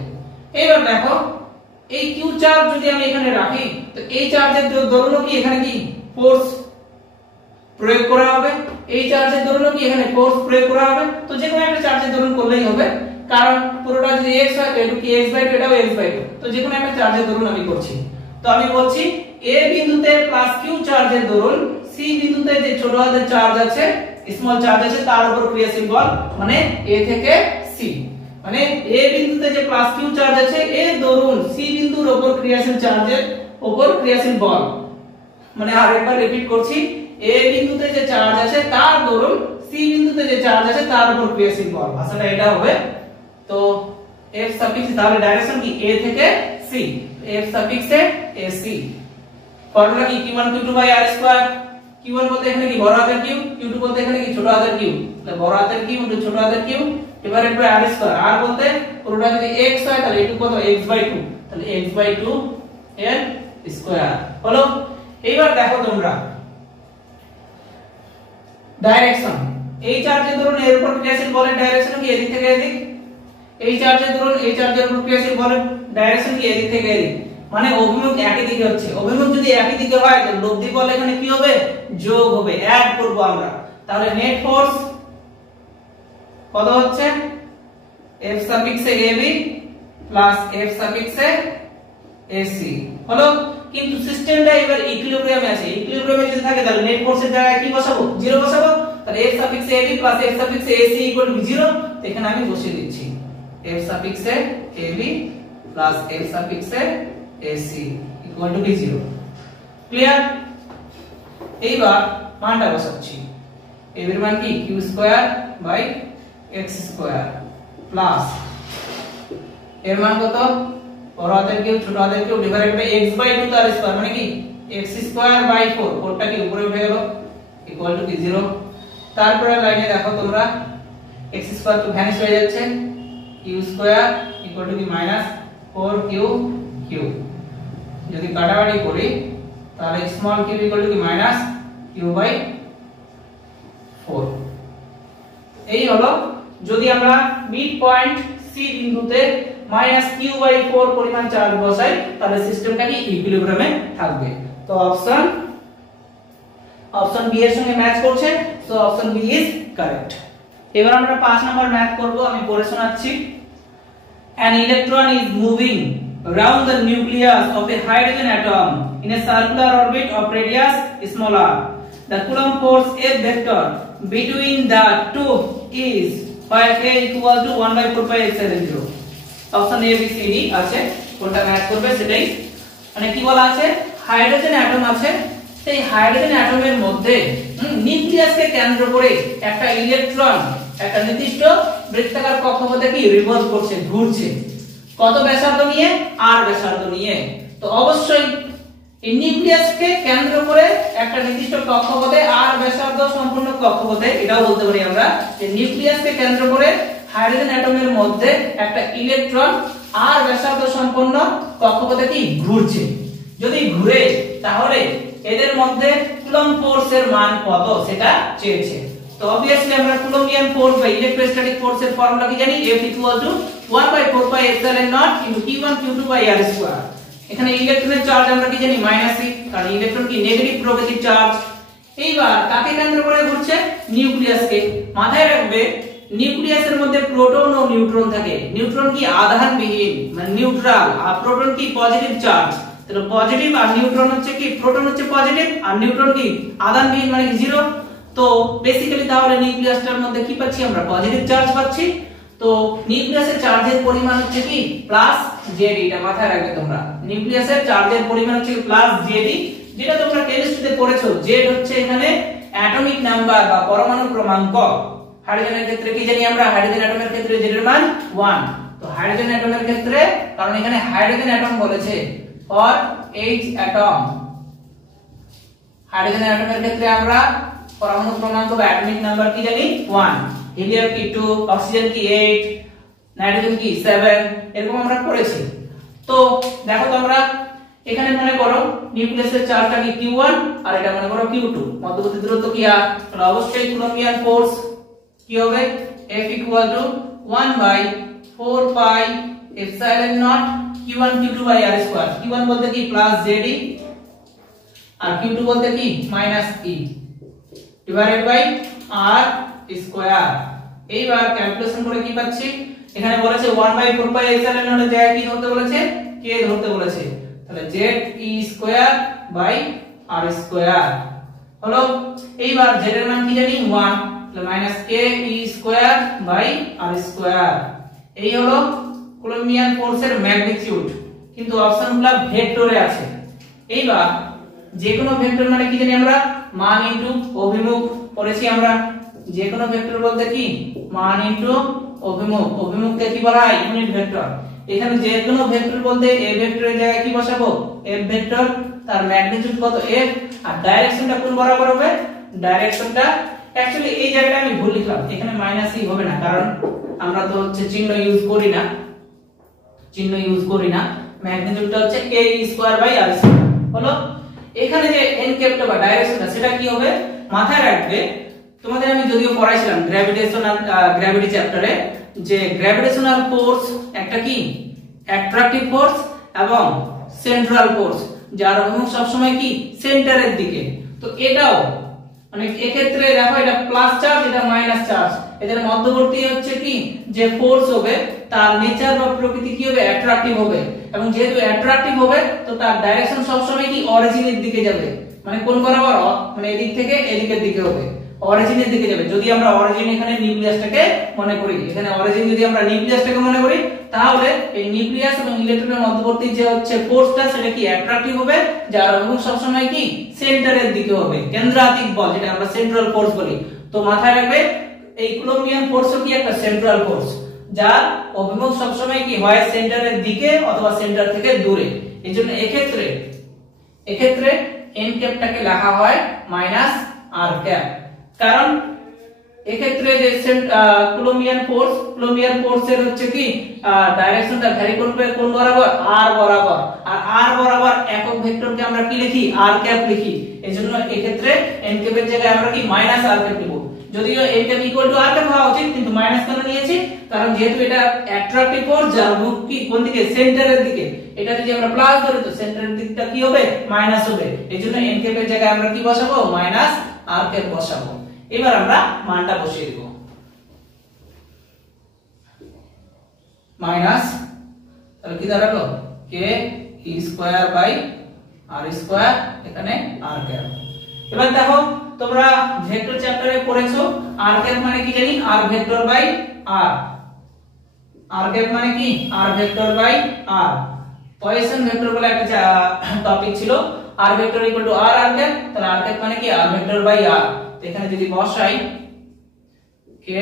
এবার দেখো এই q চার্জ যদি আমি এখানে রাখি তো এই চার্জের দরুন কি এখানে কি ফোর্স প্রয়োগ করা হবে, এই চার্জের দরুন কি এখানে ফোর্স প্রয়োগ করা হবে। তো যে কোনো একটা চার্জের দরুন করলেই হবে, কারণ পুরোটা যদি x হয় তো এটুকু x/2 এটাও x/2, তো যে কোনো একটা চার্জের দরুন আমি করছি। তো আমি বলছি a বিন্দুতে প্লাস q চার্জের দরুন c বিন্দুতে যে ছোট হাতের চার্জ আছে, স্মল চার্জ আছে তার উপর ক্রিয়াশীল বল, মানে a থেকে c, মানে a বিন্দুতে যে প্লাস q চার্জ আছে এর দরুন c বিন্দুর উপর ক্রিয়াশীল চার্জের উপর ক্রিয়াশীল বল, মানে আরেকবার রিপিট করছি, a বিন্দুতে যে চার্জ আছে তার দরুন c বিন্দুতে যে চার্জ আছে তার উপর ক্রিয়াশীল বল, ভাষাটা এটা হবে। তো f সাফিক্স তাহলে ডাইরেকশন কি a থেকে c, f সাফিক্সে ac। ফর্মুলা কি q1 q2 by r square. q1 বলতে এখানে কি বড় হাতের q, q2 বলতে এখানে কি ছোট হাতের q, তাহলে বড় হাতের q ইনটু ছোট হাতের q divided by r square. r বলতে পুরোটা যদি x হয় তাহলে এটুকু কত x/2, তাহলে x/2 এর স্কয়ার হলো। এইবার দেখো তোমরা ডাইরেকশন, এই চার্জের দরুন এর উপর ক্রিয়াশীল বলের ডাইরেকশন কি এদিক থেকে এদিক, এই চার্জের দরুন এই চার্জের উপর ক্রিয়াশীল বলের ডাইরেকশন কি এদিক থেকে এদিক, মানে অভিমুখ একই দিকে হচ্ছে। অভিমুখ যদি একই দিকে হয় তো লব্ধি বল এখানে কি হবে? যোগ হবে, অ্যাড করব আমরা। তাহলে নেট ফোর্স কত হচ্ছে? f সাফিক্সে ab প্লাস f সাফিক্সে ac হলো। কিন্তু সিস্টেমটা এবার ইকুইলিব্রিয়ামে আছে, ইকুইলিব্রিয়ামে যদি থাকে তাহলে নেট ফোর্সের জায়গায় কি বসাবো? 0 বসাবো। তাহলে f সাফিক্সে ab প্লাস f সাফিক্সে ac ইকুয়াল টু 0, এখানে আমি বসিয়ে দিচ্ছি f সাফিক্সে ab প্লাস f সাফিক্সে ac ইকুয়াল টু 0। ক্লিয়ার? এইবার মানটা বসাচ্ছি, ab এর মান কি q square by x square plus এর মান কত? বড় হাতের q ছোট হাতের q ডিভাইডেড বাই x/2 তার স্কয়ার, মানে কি x স্কয়ার বাই 4, 4টা কি উপরে উঠে গেল ইকুয়াল টু 0। তারপরে লাইনে দেখো তোমরা x স্কয়ার তো ভ্যানিশ হয়ে যাচ্ছে, q স্কয়ার ইকুয়াল টু কি মাইনাস 4q কিউব। যদি কাটাকাটি করি তাহলে স্মল q ইকুয়াল টু কি মাইনাস q বাই 4। এই হলো যদি আমরা মিড পয়েন্ট c বিন্দুতে মাইনাস q বাই 4 পরিমাণ চার্জ বসাই তাহলে সিস্টেমটা কি ইকুইলিব্রিয়ামে থাকবে। তো অপশন বি এর সঙ্গে ম্যাচ করছে, so option B is correct. এবার আমরা 5 নাম্বার ম্যাথ করব, আমি পড়ে শোনাচ্ছি। An electron is moving around the nucleus of a hydrogen atom in a circular orbit of radius small r. The Coulomb force F vector between the two is where k equal to 1 by 4 pi epsilon 0. Option A B C D আছে, কোনটা match করবে সেটাই। মানে কি বলা আছে? Hydrogen atom আছে, সেই হাইড্রোজেন অ্যাটমের মধ্যে নিউক্লিয়াসকে কেন্দ্র করে একটা ইলেকট্রন একটা নির্দিষ্ট বৃত্তাকার কক্ষপথে কি রিভলভ করছে, ঘুরছে। কত ব্যাসার্ধ নিয়ে? r ব্যাসার্ধ নিয়ে। তো অবশ্যই এই নিউক্লিয়াসকে কেন্দ্র করে একটা নির্দিষ্ট কক্ষপথে r ব্যাসার্ধ সম্পূর্ণ কক্ষপথে, এটাও বলতে পারি আমরা যে নিউক্লিয়াসকে কেন্দ্র করে হাইড্রোজেন অ্যাটমের মধ্যে একটা ইলেকট্রন r ব্যাসার্ধ সম্পন্ন কক্ষপথে কি ঘুরছে। যদি ঘুরে তাহলে এদের মধ্যে কুলম্ব ফোর্সের মান কত সেটা চেয়েছে। তো obviously আমরা কুলম্বিয়ান ফোর্স বা ইলেকট্রোস্ট্যাটিক ফোর্সের ফর্মুলা কি জানি, F = 1/4πε0 q1 q2/r²। এখানে ইলেকট্রনের চার্জ আমরা কি জানি -e, কারণ ইলেকট্রন কি নেগেটিভ প্রকৃতির চার্জ। এইবার কাকে কেন্দ্র করে ঘুরছে, নিউক্লিয়াসকে। মাথায় রাখবে নিউক্লিয়াসের মধ্যে প্রোটন ও নিউট্রন থাকে। নিউট্রন কি আধানবিহীন মানে নিউট্রাল, আর প্রোটন কি পজিটিভ চার্জ। তাহলে পজিটিভ আর নিউট্রন হচ্ছে কি, প্রোটন হচ্ছে পজিটিভ আর নিউট্রন কি আধানবিহীন মানে জিরো। তো বেসিক্যালি তাহলে নিউক্লিয়াসটার মধ্যে কি পাচ্ছি আমরা, পজিটিভ চার্জ পাচ্ছি। তো নিউক্লিয়াসের চার্জের পরিমাণ হচ্ছে কি প্লাস জেডি, এটা মাথায় রাখবে তোমরা। নিউক্লিয়াসের চার্জের পরিমাণ হচ্ছে প্লাস জেডি, যেটা তোমরা কেমিস্ট্রিতে পড়েছো। জেড হচ্ছে এখানে অ্যাটমিক নাম্বার বা পরমাণু ক্রমাঙ্ক। হাইড্রোজেনের ক্ষেত্রে কি জানি আমরা, হাইড্রোজেন অ্যাটমের ক্ষেত্রে জেড এর মান 1। তো হাইড্রোজেন অ্যাটমের ক্ষেত্রে, কারণ এখানে হাইড্রোজেন অ্যাটম বলেছে, ফর H অ্যাটম, হাইড্রোজেন অ্যাটমের ক্ষেত্রে আমরা পরমাণু ক্রমাঙ্ক বা অ্যাটমিক নাম্বার কি জানি 1, হিলিয়াম কি 2, অক্সিজেন কি 8, নাইট্রোজেন কি 7, এরকম আমরা পড়েছি। তো দেখো তোমরা এখানে মনে করো নিউক্লিয়াসের চার্জটা কি q1 আর এটা মনে করো q2, মধ্যবর্তী দূরত্ব কি r, তাহলে অবশ্যই কুলম্বিয়ান ফোর্স কি হবে, F = 1/4πε0 q1 q2/r²। q1 বলতে কি প্লাস জেডি আর q2 বলতে কি -e ডিভাইডেড বাই r²। এইবার ক্যালকুলেশন করে কি পাচ্ছি, এখানে বলেছে 1/4πε0 এর জায়গায় কি ধরতে বলেছে, k ধরতে বলেছে। তাহলে ze²/r² হলো। এইবার z এর মান কি জানি 1, তাহলে -ke²/r²। এই হলো কুলম্বিয়ান ফোর্সের ম্যাগনিটিউড, কিন্তু অপশনগুলো ভেক্টরে আছে। এইবার যে কোনো ভেক্টর মানে কি জানি আমরা, মান ইনটু অভিমুখ পড়েছি আমরা। যে কোনো ভেক্টর বলতে কি মান ইনটু অভিমুখ, অভিমুখকে কি বলা হয়, ইউনিট ভেক্টর। এখানে যে কোনো ভেক্টর বলতে a ভেক্টরের জায়গায় কি বসাবো, f ভেক্টর, তার ম্যাগনিটিউড কত f, আর ডাইরেকশনটা কোন বরাবর হবে, ডাইরেকশনটা অ্যাকচুয়ালি এই জায়গাটা আমি ভুল লিখলাম, এখানে -e হবে না, কারণ আমরা তো হচ্ছে চিহ্ন ইউজ করি না। ম্যাগনিটিউডটা হচ্ছে ke²/r² হলো। এখানে যে n ক্যাপটা বা ডাইরেকশনটা সেটা কি হবে, মাথায় রাখবে। তোমাদের আমি যদিও পড়াইছিলাম গ্র্যাভিটি চ্যাপ্টারে, যে গ্র্যাভিটেশনাল ফোর্স একটা কি অ্যাট্রাকটিভ ফোর্স এবং সেন্ট্রাল ফোর্স, যার অভিমুখ সব সময় কি সেন্টারের দিকে। তো এটাও মানে এক্ষেত্রে দেখো এটা প্লাস চার্জ, এটা মাইনাস চার্জ, এদের মধ্যবর্তী হচ্ছে কি যে ফোর্স হবে, তার নেচার বা প্রকৃতি কি হবে, অ্যাট্রাকটিভ হবে। এবং যেহেতু অ্যাট্রাকটিভ হবে তো তার ডাইরেকশন সব সময় কি অরিজিনের দিকে যাবে, মানে কোন বরাবর, মানে এদিক থেকে এদিকের দিকে হবে, অরিজিনের দিকে যাবে। যদি আমরা অরিজিন এখানে নিউক্লিয়াসটাকে মনে করি, এখানে অরিজিন যদি আমরা নিউক্লিয়াসটাকে মনে করি, তাহলে এই নিউক্লিয়াস এবং ইলেকট্রনের মধ্যবর্তী যে হচ্ছে ফোর্সটা সেটা কি অ্যাট্রাকটিভ হবে, যার অভিমুখ সব সময় কি সেন্টারের দিকে হবে, কেন্দ্রাতিক বল, যেটা আমরা সেন্ট্রাল ফোর্স বলি। তো মাথায় রাখবে এই কুলম্বিয়ান ফোর্সও কি একটা সেন্ট্রাল ফোর্স, যার অভিমুখ সব সময় কি হয় সেন্টারের দিকে অথবা সেন্টার থেকে দূরে। এইজন্য এক্ষেত্রে n ক্যাপটাকে লেখা হয় -r², কারণ এক্ষেত্রে যে কুলম্বিয়ান ফোর্সের হচ্ছে কি ডাইরেকশনটা ভ্যারি করবে কোন বরাবর, r বরাবর, আর r বরাবর একক ভেক্টরকে আমরা কি লিখি, r³ লিখি। এজন্য এক্ষেত্রে n ক্যাপের জায়গায় আমরা কি -r³ লিখব। যদিও n ক্যাপ = r³ হওয়া উচিত, কিন্তু মাইনাস কেন নিয়েছি, কারণ যেহেতু এটা অ্যাট্রাকটিভ ফোর্স, যার মুখ কি কোন দিকে, সেন্টারের দিকে। এটা যদি আমরা প্লাস ধরি তো সেন্টারের দিকটা কি হবে, মাইনাস হবে। এজন্য n ক্যাপের জায়গায় আমরা কি বসাবো, -r³ বসাবো। এবার আমরা মানটা বসিয়ে দেব, মাইনাস, তাহলে কি দাঁড়ালো, ke²/r², এখানে r²। এবার দেখো তোমরা ভেক্টর চ্যাপ্টারে পড়েছো r³ মানে কি জানি, r vector by r, r³ মানে কি r ভেক্টর বাই r। পয়েসন ভেক্টর বলে একটা টপিক ছিল, r ভেক্টর = r r², তাহলে r³ মানে কি r ভেক্টর বাই r। এখানে যদি বসাই ke²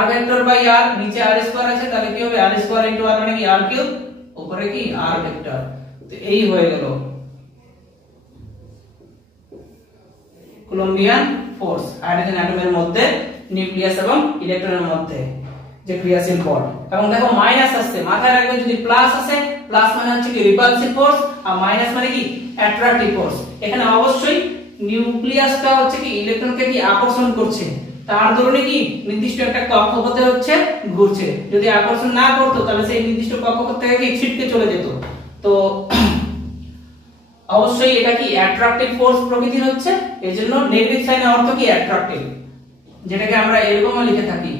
r vector by r, নিচে r² আছে, তাহলে কি হবে, r² * r মানে কি r³, উপরে কি r ভেক্টর। তো এই হয়ে গেল কুলম্বিয়ান ফোর্স হাইড্রোজেন অ্যাটমের মধ্যে, নিউক্লিয়াস এবং ইলেকট্রনের মধ্যে। যে ক্রিয়াশীল পদ। এবং দেখো মাইনাস আসছে, মাথায় রাখবে যদি প্লাস আসে, প্লাস মানে হচ্ছে কি রিপালসিভ ফোর্স, আর মাইনাস মানে কি অ্যাট্রাকটিভ ফোর্স। এখানে অবশ্যই নিউক্লিয়াসটা হচ্ছে কি ইলেকট্রনকে কি আকর্ষণ করছে, তার দরুন কি নির্দিষ্ট একটা কক্ষপথে হচ্ছে ঘুরছে। যদি আকর্ষণ না করতো তাহলে সেই নির্দিষ্ট কক্ষপথ থেকে কি ছিটকে চলে যেত। তো অবশ্যই এটা কি অ্যাট্রাকটিভ ফোর্স প্রকৃতির হচ্ছে, এজন্য নেগেটিভ সাইনের অর্থ কি অ্যাট্রাকটিভ, যেটাকে আমরা এরকমও লিখে থাকি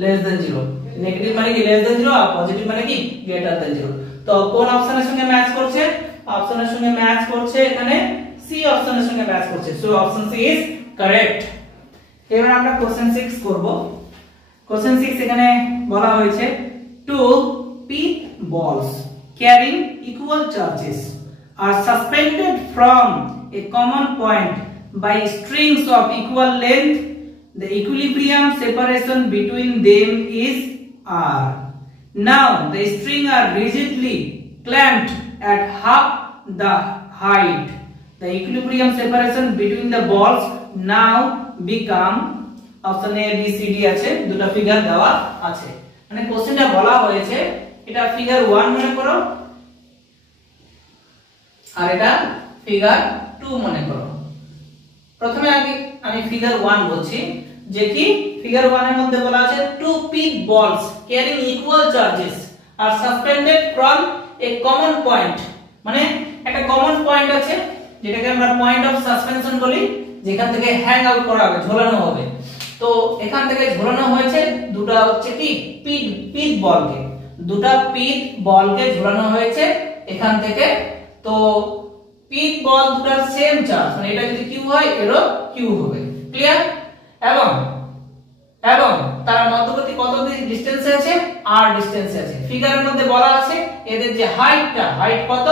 লেস দ্যান 0। নেগেটিভ মানে কি লেস দ্যান 0 আর পজিটিভ মানে কি গ্রেটার দ্যান 0। তো কোন অপশনের সঙ্গে ম্যাচ করছে? অপশনের সঙ্গে ম্যাচ করছে এখানে সি অপশনের সঙ্গে ম্যাচ করছে। So option C is correct. এবার আমরা কোশ্চেন 6 করব। কোশ্চেন 6 এখানে বলা হয়েছে two pith balls carrying equal charges are suspended from a common point by strings of equal length. The equilibrium separation between them is r. Now the strings are rigidly clamped at half the height. The equilibrium separation between the balls now become option A B C D আছে, দুটো figure দেওয়া আছে। মানে কোশ্চেনটা বলা হয়েছে এটা figure 1 মনে করো আর এটা ফিগার 2 মনে করো। প্রথমে আগে আমি ফিগার 1 বলছি, যে কি ফিগার 1 এর মধ্যে বলা আছে two pith balls carrying equal charges are suspended from a common point। মানে একটা কমন পয়েন্ট আছে যেটাকে আমরা পয়েন্ট অফ সাসপেনশন বলি, যেখান থেকে হ্যাং আউট করা হবে, ঝোলানো হবে। তো এখান থেকে ঝোলানো হয়েছে দুটো হচ্ছে কি পিথ বলকে, দুটো পিথ বলকে ঝোলানো হয়েছে এখান থেকে। তো পিথ বল দুটার সেম চার্জ, মানে এটা যদি কিউ হয় এরও কিউ হবে। ক্লিয়ার? এবং এবং তার মধ্যবর্তী কত ডিসটেন্সে আছে? r ডিসটেন্সে আছে। ফিগারের মধ্যে বলা আছে এদের যে হাইটটা, হাইট কত?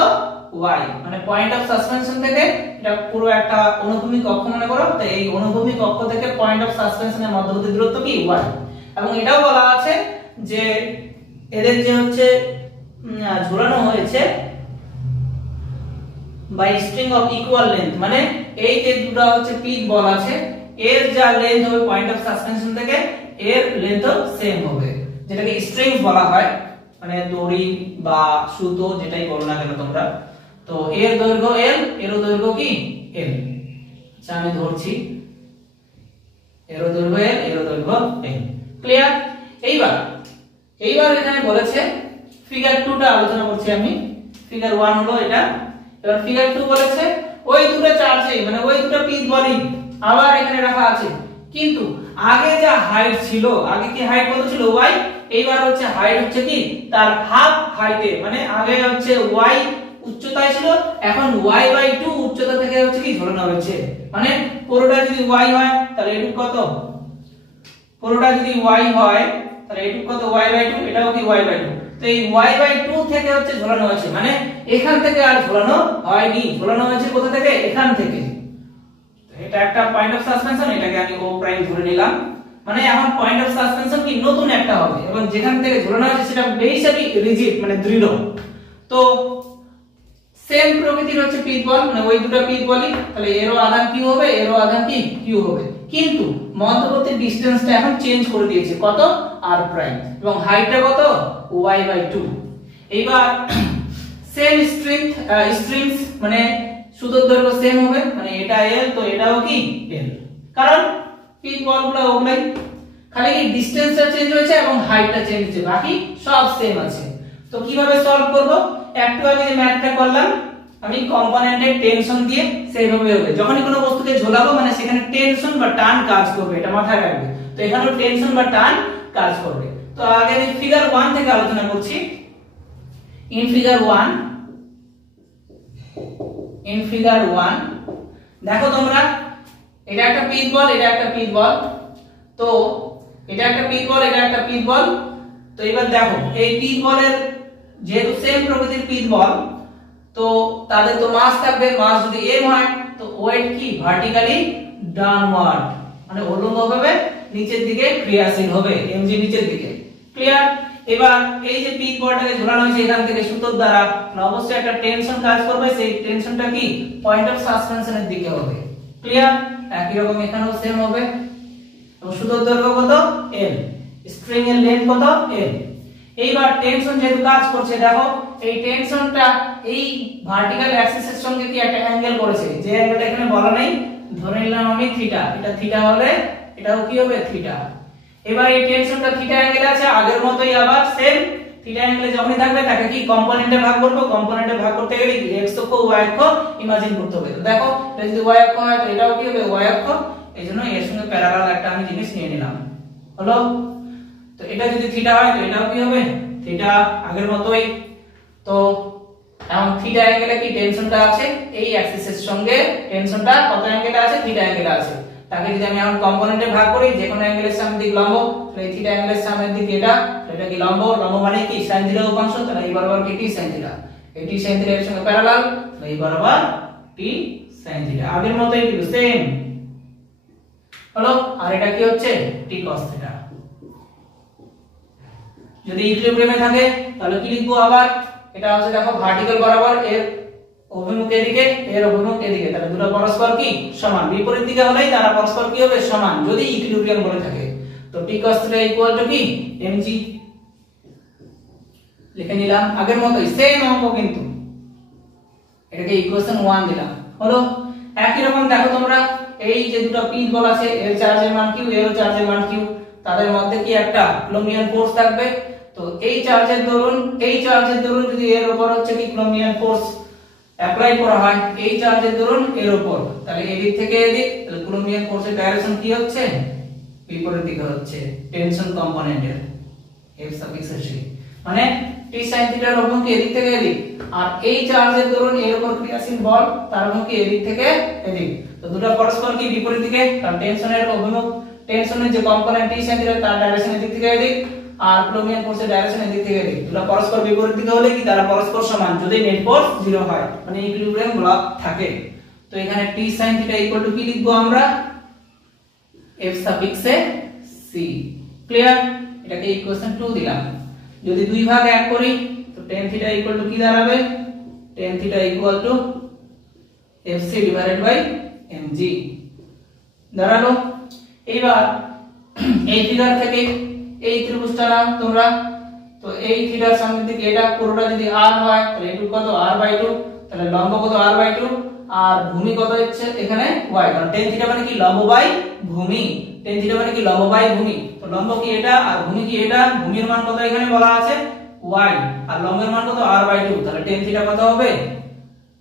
y, মানে পয়েন্ট অফ সাসপেনশন থেকে এটা পুরো একটা অনুভূমিক অক্ষ মনে করো। তো এই অনুভূমিক অক্ষ থেকে পয়েন্ট অফ সাসপেনশনের মধ্যবর্তী দূরত্ব কি y। এবং এটাও বলা আছে যে এদের যে হচ্ছে ঝোলানো হয়েছে by string of equal length, মানে এই যে দুটো হচ্ছে পিথ বল আছে এর যা লেন্থ হবে পয়েন্ট অফ সাসপেনশন থেকে এর লেন্থও সেম হবে, যেটাকে স্ট্রিংস বলা হয়, মানে দড়ি বা সুতো যেটাই বলো না কেন তোমরা। তো এর দৈর্ঘ্য l, এর দৈর্ঘ্য কি l। আচ্ছা আমি ধরছি, এর দৈর্ঘ্য l, এর দৈর্ঘ্য l। ক্লিয়ার? এইবার এখানে বলেছে ফিগার 2টা আলোচনা করছি আমি। ফিগার 1 হলো এটা, এবার ফিগার 2 বলেছে ওই দুটো চার্জে, মানে ওই দুটো পিথ বলই আবার এখানে রাখা আছে, কিন্তু আগে যা হাইট ছিল, আগে কি হাইট কত ছিল y, এইবার হচ্ছে হাইট হচ্ছে কি তার হাফ হাইটে, মানে আগে হচ্ছে y উচ্চতায় ছিল, এখন y/2 উচ্চতা থেকে হচ্ছে কি ঝোলানো হয়েছে। মানে পুরোটা যদি y হয় তাহলে এটুকু কত? পুরোটা যদি y হয় তাহলে এটুকু কত? y/2, এটাও কি y/2। তো এই y/2 থেকে হচ্ছে ঝোলানো হয়েছে, মানে এখান থেকে আর ঝোলানো হয়নি, ঝোলানো হয়েছে কোথা থেকে? এখান থেকে। এটা একটা পয়েন্ট অফ সাসপেনশন, এটাকে আমি ও প্রাইম ধরে নিলাম। মানে এখন পয়েন্ট অফ সাসপেনশন কি নতুন একটা হবে, এবং যেখান থেকে ঝোলানো হয়েছে সেটা বেশি রিজিড, মানে দৃঢ়। তো সেম প্রকৃতির হচ্ছে পিথ বল, মানে ওই দুটো পিথ বলই, তাহলে এরও আধান কিউ হবে, এরও আধান কি কিউ হবে। কিন্তু মধ্যবর্তী ডিসটেন্সটা এখন চেঞ্জ করে দিয়েছে, কত? r প্রাইম, এবং হাইটটা কত? y/2। এইবার সেম স্ট্রিংস, মানে সুতোর দৈর্ঘ্য সেম হবে, মানে এটা l, তো এটাও কি l, কারণ পিথ বলগুলো ওগুলাই, খালি কি ডিসটেন্সটা চেঞ্জ হয়েছে এবং হাইটটা চেঞ্জ হয়েছে, বাকি সব সেম আছে। তো কিভাবে সলভ করব? একটু আগে যে ম্যাথটা করলাম আমি কম্পোনেন্টের টেনশন দিয়ে, সেইভাবে হবে। যখনই কোনো বস্তুকে ঝোলাবো মানে সেখানে টেনশন বা টান কাজ করবে, এটা মাথায় রাখবে। তো এখানেও টেনশন বা টান কাজ করবে। তো আগে আমি ফিগার 1 থেকে আলোচনা করছি। ইন ফিগার 1 দেখো তোমরা, এটা একটা পিথ বল, এটা একটা পিথ বল। তো এটা একটা পিথ বল, এটা একটা পিথ বল। তো এবার দেখো এই পিথ বলের যেহেতু সেম প্রকৃতির পিথ বল, তো তাদের তো মাস থাকবে, মাস যদি m হয় তো ওয়েট কি ভার্টিক্যালি ডাউনওয়ার্ড, মানে উল্লম্বভাবে নিচের দিকে ক্রিয়াশীল হবে, mg নিচের দিকে। ক্লিয়ার? এবার এই যে পিথ বলটাকে ঝোলানো হয়েছে এখান থেকে সুতোর দ্বারা, অবশ্যই একটা টেনশন কাজ করবে, সেই টেনশনটা কি পয়েন্ট অফ সাসপেনশনের দিকে হবে। ক্লিয়ার? একই রকম এখানেও সেম হবে, এবং সুতোর দৈর্ঘ্য কত? l। স্ট্রিং এর লেন্থ কত l। এইবার টেনশন যেহেতু কাজ করছে, দেখো এই টেনশনটা এই ভার্টিক্যাল অ্যাক্সিসের সঙ্গে কি একটা অ্যাঙ্গেল করেছে, যে অ্যাঙ্গেলটা এখানে বলা নেই, ধরে নিলাম আমি থিটা। এটা থিটা হলে এটাও কি হবে থিটা। এবার এই টেনশনটা থিটা অ্যাঙ্গেলে আছে, আগের মতোই আবার সেম থিটা অ্যাঙ্গেলে যখনই থাকবে তাকে কি কম্পোনেন্টে ভাগ করব। কম্পোনেন্টে ভাগ করতে গেলে x অক্ষ y অক্ষ ইমাজিন করতে হবে। তো দেখো এটা যদি y অক্ষ হয় তো এটাও কি হবে y অক্ষ, এইজন্য এর সঙ্গে প্যারালাল একটা আমি জিনিস নিয়ে নিলাম, হলো। তো এটা যদি থিটা হয় তো এটাও কি হবে থিটা, আগের মতোই। তো এখন থিটা অ্যাঙ্গেলে কি টেনশনটা আছে এই অ্যাক্সিসের সঙ্গে, টেনশনটা কত অ্যাঙ্গেলে আছে থিটা অ্যাঙ্গেলে আছে। তাকে যদি আমি এখন কম্পোনেন্টে ভাগ করি, যে কোনো অ্যাঙ্গেলের সামনের দিক লম্ব, তাহলে এই থিটা অ্যাঙ্গেলের সামনের দিক এটা, এটা কি লম্ব, লম্ব মানে কি sin থিটা উপাংশ, তাহলে এই বরাবর কি t sin থিটা, এই t sin থিটা এর সঙ্গে প্যারালাল, তাহলে এই বরাবর t sin থিটা, আগের মতোই কিন্তু সেম, হলো। আর এটা কি হচ্ছে t cos থিটা। যদি ইকুইলিব্রিয়ামে থাকে তাহলে কি লিখবো আবার, এটা হচ্ছে দেখো ভার্টিক্যাল বরাবর, এর অভিমুখ এদিকে, এর অভিমুখ এদিকে, তাহলে দুটো পরস্পর কি সমান। বিপরীত দিকে হলেই তারা পরস্পর কি হবে সমান, যদি ইকুইলিব্রিয়াম বলে থাকে। তো t cos θ ইকুয়াল টু কি mg, লিখে নিলাম আগের মতই সেম অঙ্ক, কিন্তু এটাকে ইকুয়েশন 1 দিলাম, হলো। একই রকম দেখো তোমরা এই যে দুটো পিন বল আছে, এর চার্জের মান q, এর চার্জের মান q, তাদের মধ্যে কি একটা কুলম্বিয়ান ফোর্স থাকবে। তো এই চার্জের দরুন যদি এর উপর হচ্ছে কি কুলম্বিয়ান ফোর্স অ্যাপ্লাই করা হয়, এই চার্জের দরুন এর উপর, তাহলে এদিক থেকে এদিক, তাহলে কুলম্বিয়ান ফোর্সের ডাইরেকশন কি হচ্ছে বিপরীত দিকে হচ্ছে টেনশন কম্পোনেন্টের f সাফিক্স এর, মানে t sin θ এর অভিমুখ এদিক থেকে এদিক, আর এই চার্জের দরুন এর উপর ক্রিয়াশীল বল তার অভিমুখ এদিক থেকে এদিক। তো দুটো পরস্পর কি বিপরীত দিকে, কারণ টেনশনের অভিমুখ, টেনশনের যে কম্পোনেন্ট t sin θ তার ডাইরেকশন এদিক থেকে এদিক, আর কুলম্বিয়ান ফোর্সের ডাইরেকশন এদিক থেকে এদিক। দুটো পরস্পর বিপরীত দিকে হলে কি তারা পরস্পর সমান, যদি নেট ফোর্স 0 হয়, মানে ইকুইলিব্রিয়াম ব্লক থাকে। তো এখানে t sin θ ইকুয়াল টু কি লিখবো আমরা f সাফিক্স এ c, ক্লিয়ার। এটাকে ইকুয়েশন 2 দিলাম। যদি দুই ভাগ এক করি তো tan θ ইকুয়াল টু কি দাঁড়াবে, tan θ equal to fc divided by mg দাঁড়ালো। এইবার এই ফিগার থেকে এই ত্রিভুজটা নাও তোমরা, তো এই থিটার সামনের দিকে এটা পুরোটা যদি r হয় তাহলে এটুকু কত r/2, তাহলে লম্ব কত r/2, আর ভূমি কত হচ্ছে এখানে y, কারণ tan θ মানে কি লম্ব বাই ভূমি, tan θ মানে কি লম্ব বাই ভূমি। তো লম্ব কি এটা আর ভূমি কি এটা, ভূমির মান কত এখানে বলা আছে y, আর লম্বের মান কত r/2, তাহলে tan θ কত হবে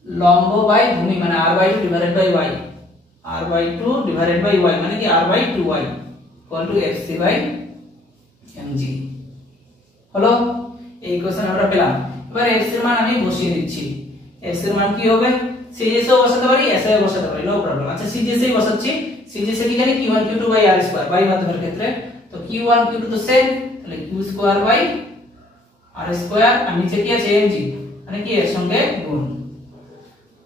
লম্ব বাই ভূমি, মানে r/2 divided by y, r/2 divided by y মানে কি r/2y equal to fc by mg, হলো। এই ইকুয়েশন আমরা পেলাম। এবার fc এর মান আমি বসিয়ে দিচ্ছি। fc এর মান কি হবে, সিজিএস এও বসাতে পারি, এসআই এও বসাতে পারি, নো প্রবলেম। আচ্ছা সিজিএস এই বসাচ্ছি। সিজিএস এ কি জানি q1 q2 by r square, by মাধ্যমের ক্ষেত্রে তো q1 q2 তো সেম, তাহলে q square by r square, আর নিচে কি আছে mg, মানে কি এর সঙ্গে গুণ।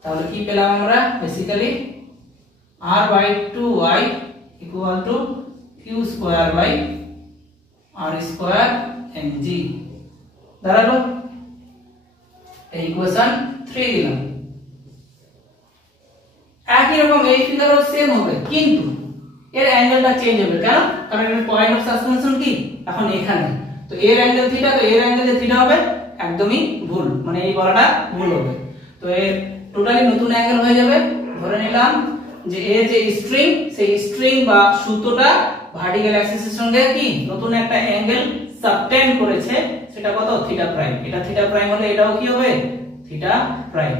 তাহলে কি পেলাম আমরা basically r/2y equal to q square by r square mg দাঁড়ালো। এই ইকুয়েশন 3 দিলাম। একই রকম এই ফিগারও সেম হবে, কিন্তু এর অ্যাঙ্গেলটা চেঞ্জ হবে, কেন, কারণ এর পয়েন্ট অফ সাসপেনশন কি এখন এখানে। তো এর অ্যাঙ্গেল থিটা, তো এর অ্যাঙ্গেল যে থিটা হবে একদমই ভুল, মানে এই বলাটা ভুল হবে। তো এর টোটালি নতুন অ্যাঙ্গেল হয়ে যাবে। ধরে নিলাম যে এর যে স্ট্রিং, সেই স্ট্রিং বা সুতোটা ভার্টিক্যাল অ্যাক্সিসের সঙ্গে কি নতুন একটা অ্যাঙ্গেল সাবটেন্ড করেছে, সেটা কত থিটা প্রাইম। এটা থিটা প্রাইম হলে এটাও কি হবে থিটা প্রাইম।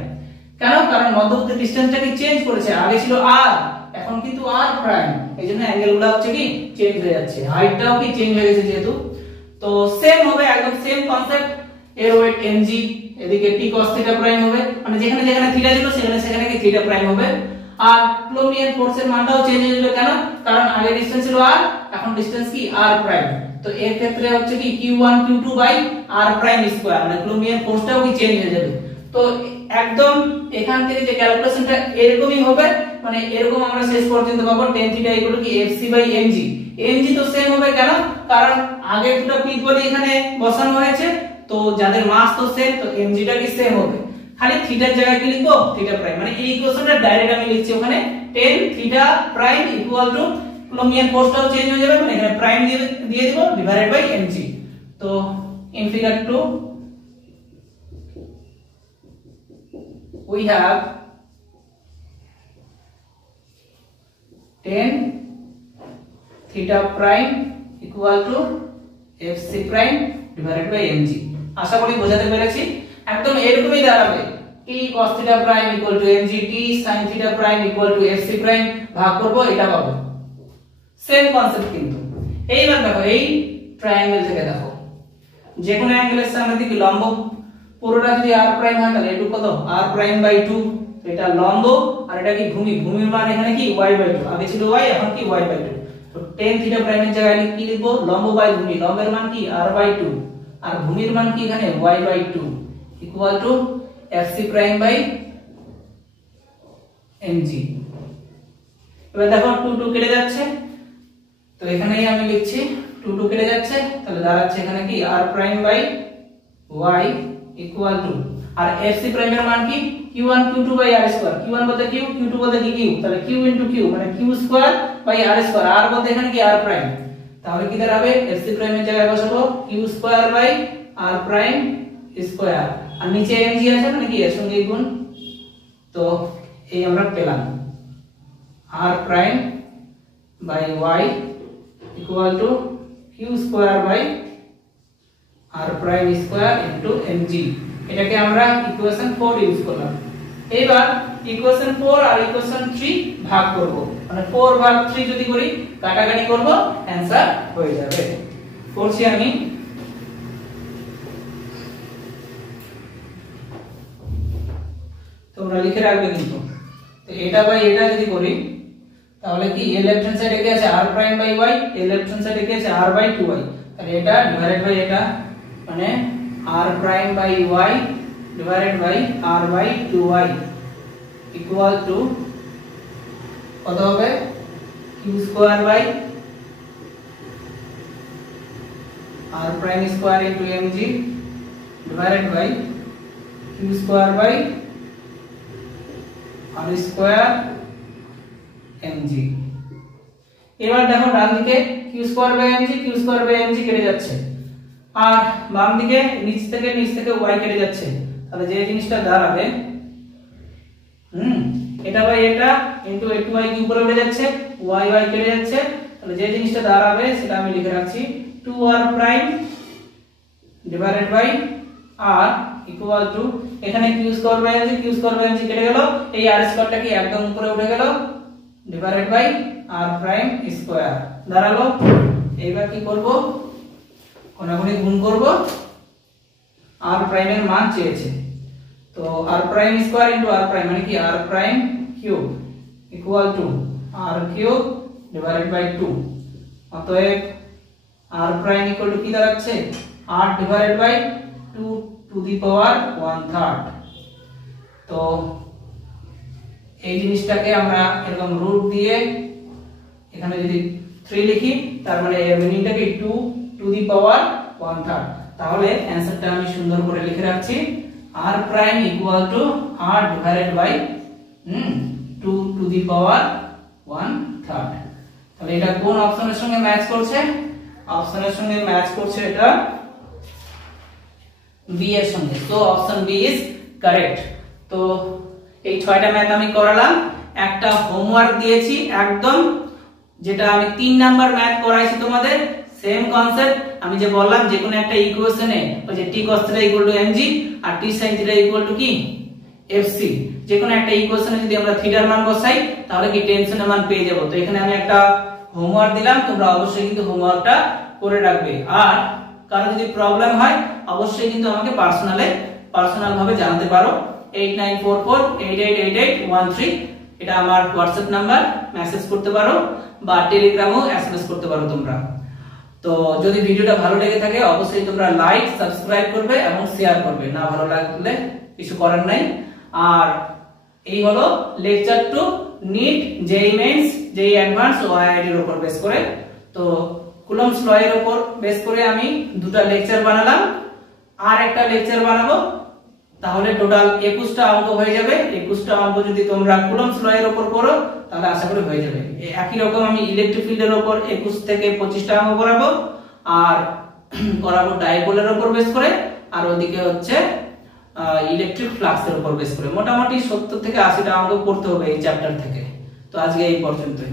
কেন, কারণ মধ্যবর্তী ডিসটেন্সটা কি চেঞ্জ করেছে, আগে ছিল r, এখন কিন্তু r প্রাইম, এইজন্য অ্যাঙ্গেলগুলো হচ্ছে কি চেঞ্জ হয়ে যাচ্ছে, হাইটটাও কি চেঞ্জ হয়ে গেছে যেহেতু। তো সেম হবে, একদম সেম কনসেপ্ট। এর ওয়েট mg, এদিকে t cos θ প্রাইম হবে, মানে যেখানে যেখানে থিটা ছিল সেখানে সেখানে কি থিটা প্রাইম হবে। আর কুলম্বিয়ান ফোর্সের মানটাও চেঞ্জ হয়ে যাবে, কেন, কারণ আগে ডিসটেন্স ছিল r, এখন ডিসটেন্স কি r প্রাইম। তো এর ক্ষেত্রে হচ্ছে কি q1 q2 by r prime square, মানে কুলম্বিয়ান ফোর্সটাও কি চেঞ্জ হয়ে যাবে। তো একদম এখান থেকে যে ক্যালকুলেশনটা এরকমই হবে, মানে এরকম আমরা শেষ পর্যন্ত পাবো tan θ ইকুয়াল টু কি fc বাই mg। mg তো সেম হবে, কেন, কারণ আগে দুটো পিক বলি এখানে বসানো হয়েছে, তো যাদের মাস তো সেম, তো mg টা কি সেম হবে, খালি থিটার জায়গায় কি লিখবো থিটা প্রাইম। মানে এই ইকুয়েশনটা ডাইরেক্ট আমি লিখছি ওখানে tan θ prime equal to Coulombian ফোর্সটাও চেঞ্জ হয়ে যাবে, মানে এখানে প্রাইম দিয়ে দিব ডিভাইডেড বাই mg। তো in figure 2 we have 10 theta prime equal to fc prime divided by mg। আশা করি বোঝাতে পেরেছি। একদম এরকমই দাঁড়াবে t cos theta prime equal to mg, t sin theta prime equal to fc prime, ভাগ করব এটা পাবো। সেম কনসেপ্ট কিন্তু। এইবার দেখো এই ট্রায়াঙ্গেল থেকে দেখো যে কোনো অ্যাঙ্গেলের সামনে দিকে লম্ব, পুরোটা যদি r প্রাইম হয় তাহলে এটুকু কত r প্রাইম বাই 2, এটা লম্ব আর এটা কি ভূমি, ভূমির মান এখানে কি y বাই 2, আগে ছিল y এখন কি y বাই 2। তো tan থিটা প্রাইমের জায়গায় কি লিখবো, লম্ব বাই ভূমি, লম্বের মান কি r বাই 2 আর ভূমির মান কি এখানে y by 2 equal to fc prime by mg। এবার দেখো 2 2 কেটে যাচ্ছে, তো এখানেই আমি লিখছি 2 2 কেটে যাচ্ছে, তাহলে দাঁড়াচ্ছে এখানে কি r prime by y equal to, আর fc প্রাইমের মান কি q1 q2 by r square, q1 বলতে q, q2 বলতে কি q, তাহলে q ইনটু q মানে q square by r square, r বলতে এখানে কি r প্রাইম, তাহলে কি দাঁড়াবে fc প্রাইমের জায়গায় বসাবো q square by r prime square, আর নিচে mg আছে মানে কি এর সঙ্গে গুণ। তো এই আমরা পেলাম r prime by y equal to q square by r prime square into mg। এটাকে আমরা ইকুয়েশন 4 ইউজ করলাম। এবার ইকুয়েশন 4 আর ইকুয়েশন 3 ভাগ করব, মানে 4 ভাগ 3 যদি করি কাটাকাটি করব आंसर হয়ে যাবে। করছি আমি, তোমরা লিখে রাখবে কিন্তু। তো এটা বাই এটা যদি করি তাহলে কি a লেফট হ্যান্ড সাইডে কি আছে r prime by y, a left hand সাইডে কি আছে r বাই 2y, তাহলে এটা ডিভাইডেড বাই এটা মানে r prime by y divided by r by 2y equal to কত হবে q square by r prime square into mg divided by q square by r square mg। এবার দেখো ডান দিকে q square by mg, q square by mg কেটে যাচ্ছে, আর বাম দিকে নিচ থেকে y কেটে যাচ্ছে, তাহলে যে জিনিসটা দাঁড়াবে এটা বাই এটা ইনটু a2y কি উপরে উঠে যাচ্ছে, y y কেটে যাচ্ছে, তাহলে যে জিনিসটা দাঁড়াবে সেটা আমি লিখে রাখছি 2r prime divided by r equal to এখানে q স্কয়ার বাই mg কেটে গেল, এই r স্কয়ারটা কি একদম উপরে উঠে গেল divided by r prime square দাঁড়ালো। এইবার কি করব, কোনাকুনি গুণ করব, r প্রাইমের মান চেয়েছে, তো r prime square into r prime মানে কি r prime cube equal to r cube divided by 2, অতএব r প্রাইম ইকুয়াল টু কি দাঁড়াচ্ছে r divided by 2 to the power 1/3। তো এই জিনিসটাকে আমরা এরকম রুট দিয়ে এখানে যদি 3 লিখি তার মানে এর মিনিংটা কি 2 টু দি পাওয়ার 1/3, তাহলে অ্যানসারটা আমি সুন্দর করে লিখে রাখছি r prime equal to r divided by 2 to the power 1/3। তাহলে এটা কোন অপশনের সঙ্গে ম্যাচ করছে, অপশনের সঙ্গে ম্যাচ করছে এটা বি এর সঙ্গে, তো অপশন বি ইজ কারেক্ট। তো এই 6টা ম্যাথ আমি করালাম, একটা হোমওয়ার্ক দিয়েছি একদম যেটা আমি 3 নাম্বার ম্যাথ করাইছি তোমাদের, সেম কনসেপ্ট আমি যে বললাম যে কোনো একটা ইকুয়েশনে ওই যে t cos θ = mg আর t sin θ = কি fc, যে কোনো একটা ইকুয়েশনে যদি আমরা থিটার মান বসাই তাহলে কি টেনশনের মান পেয়ে যাব। তো এখানে আমি একটা হোমওয়ার্ক দিলাম, তোমরা অবশ্যই কিন্তু হোমওয়ার্কটা করে রাখবে, আর কারো যদি প্রবলেম হয় অবশ্যই কিন্তু আমাকে পার্সোনাল ভাবে জানাতে পারো। 8944888813 এটা আমার হোয়াটসঅ্যাপ নাম্বার, মেসেজ করতে পারো বা টেলিগ্রামেও এসএমএস করতে পারো তোমরা। তো যদি ভিডিওটা ভালো লেগে থাকে অবশ্যই তোমরা লাইক সাবস্ক্রাইব করবে এবং শেয়ার করবে, না ভালো লাগলে কিছু করার নাই। আর এই হলো lecture 2 NEET JEE mains JEE advance ও আইআইটি এর উপর বেস করে। তো কুলম্বস ল এর উপর বেস করে আমি দুটো লেকচার বানালাম, আর একটা লেকচার বানাবো, তাহলে টোটাল 21টা অঙ্ক হয়ে যাবে। 21টা অঙ্ক যদি তোমরা কুলম্বস ল এর উপর করো তাহলে আশা করি হয়ে যাবে। একই রকম আমি ইলেকট্রিক ফিল্ডের উপর 21 থেকে 25টা অঙ্ক করাবো, আর করাবো ডাইপোলের উপর বেস করে, আর ওদিকে হচ্ছে ইলেকট্রিক ফ্লাক্সের উপর বেস করে। মোটামুটি 70 থেকে 80টা অঙ্ক করতে হবে এই চ্যাপ্টার থেকে। তো আজকে এই পর্যন্তই।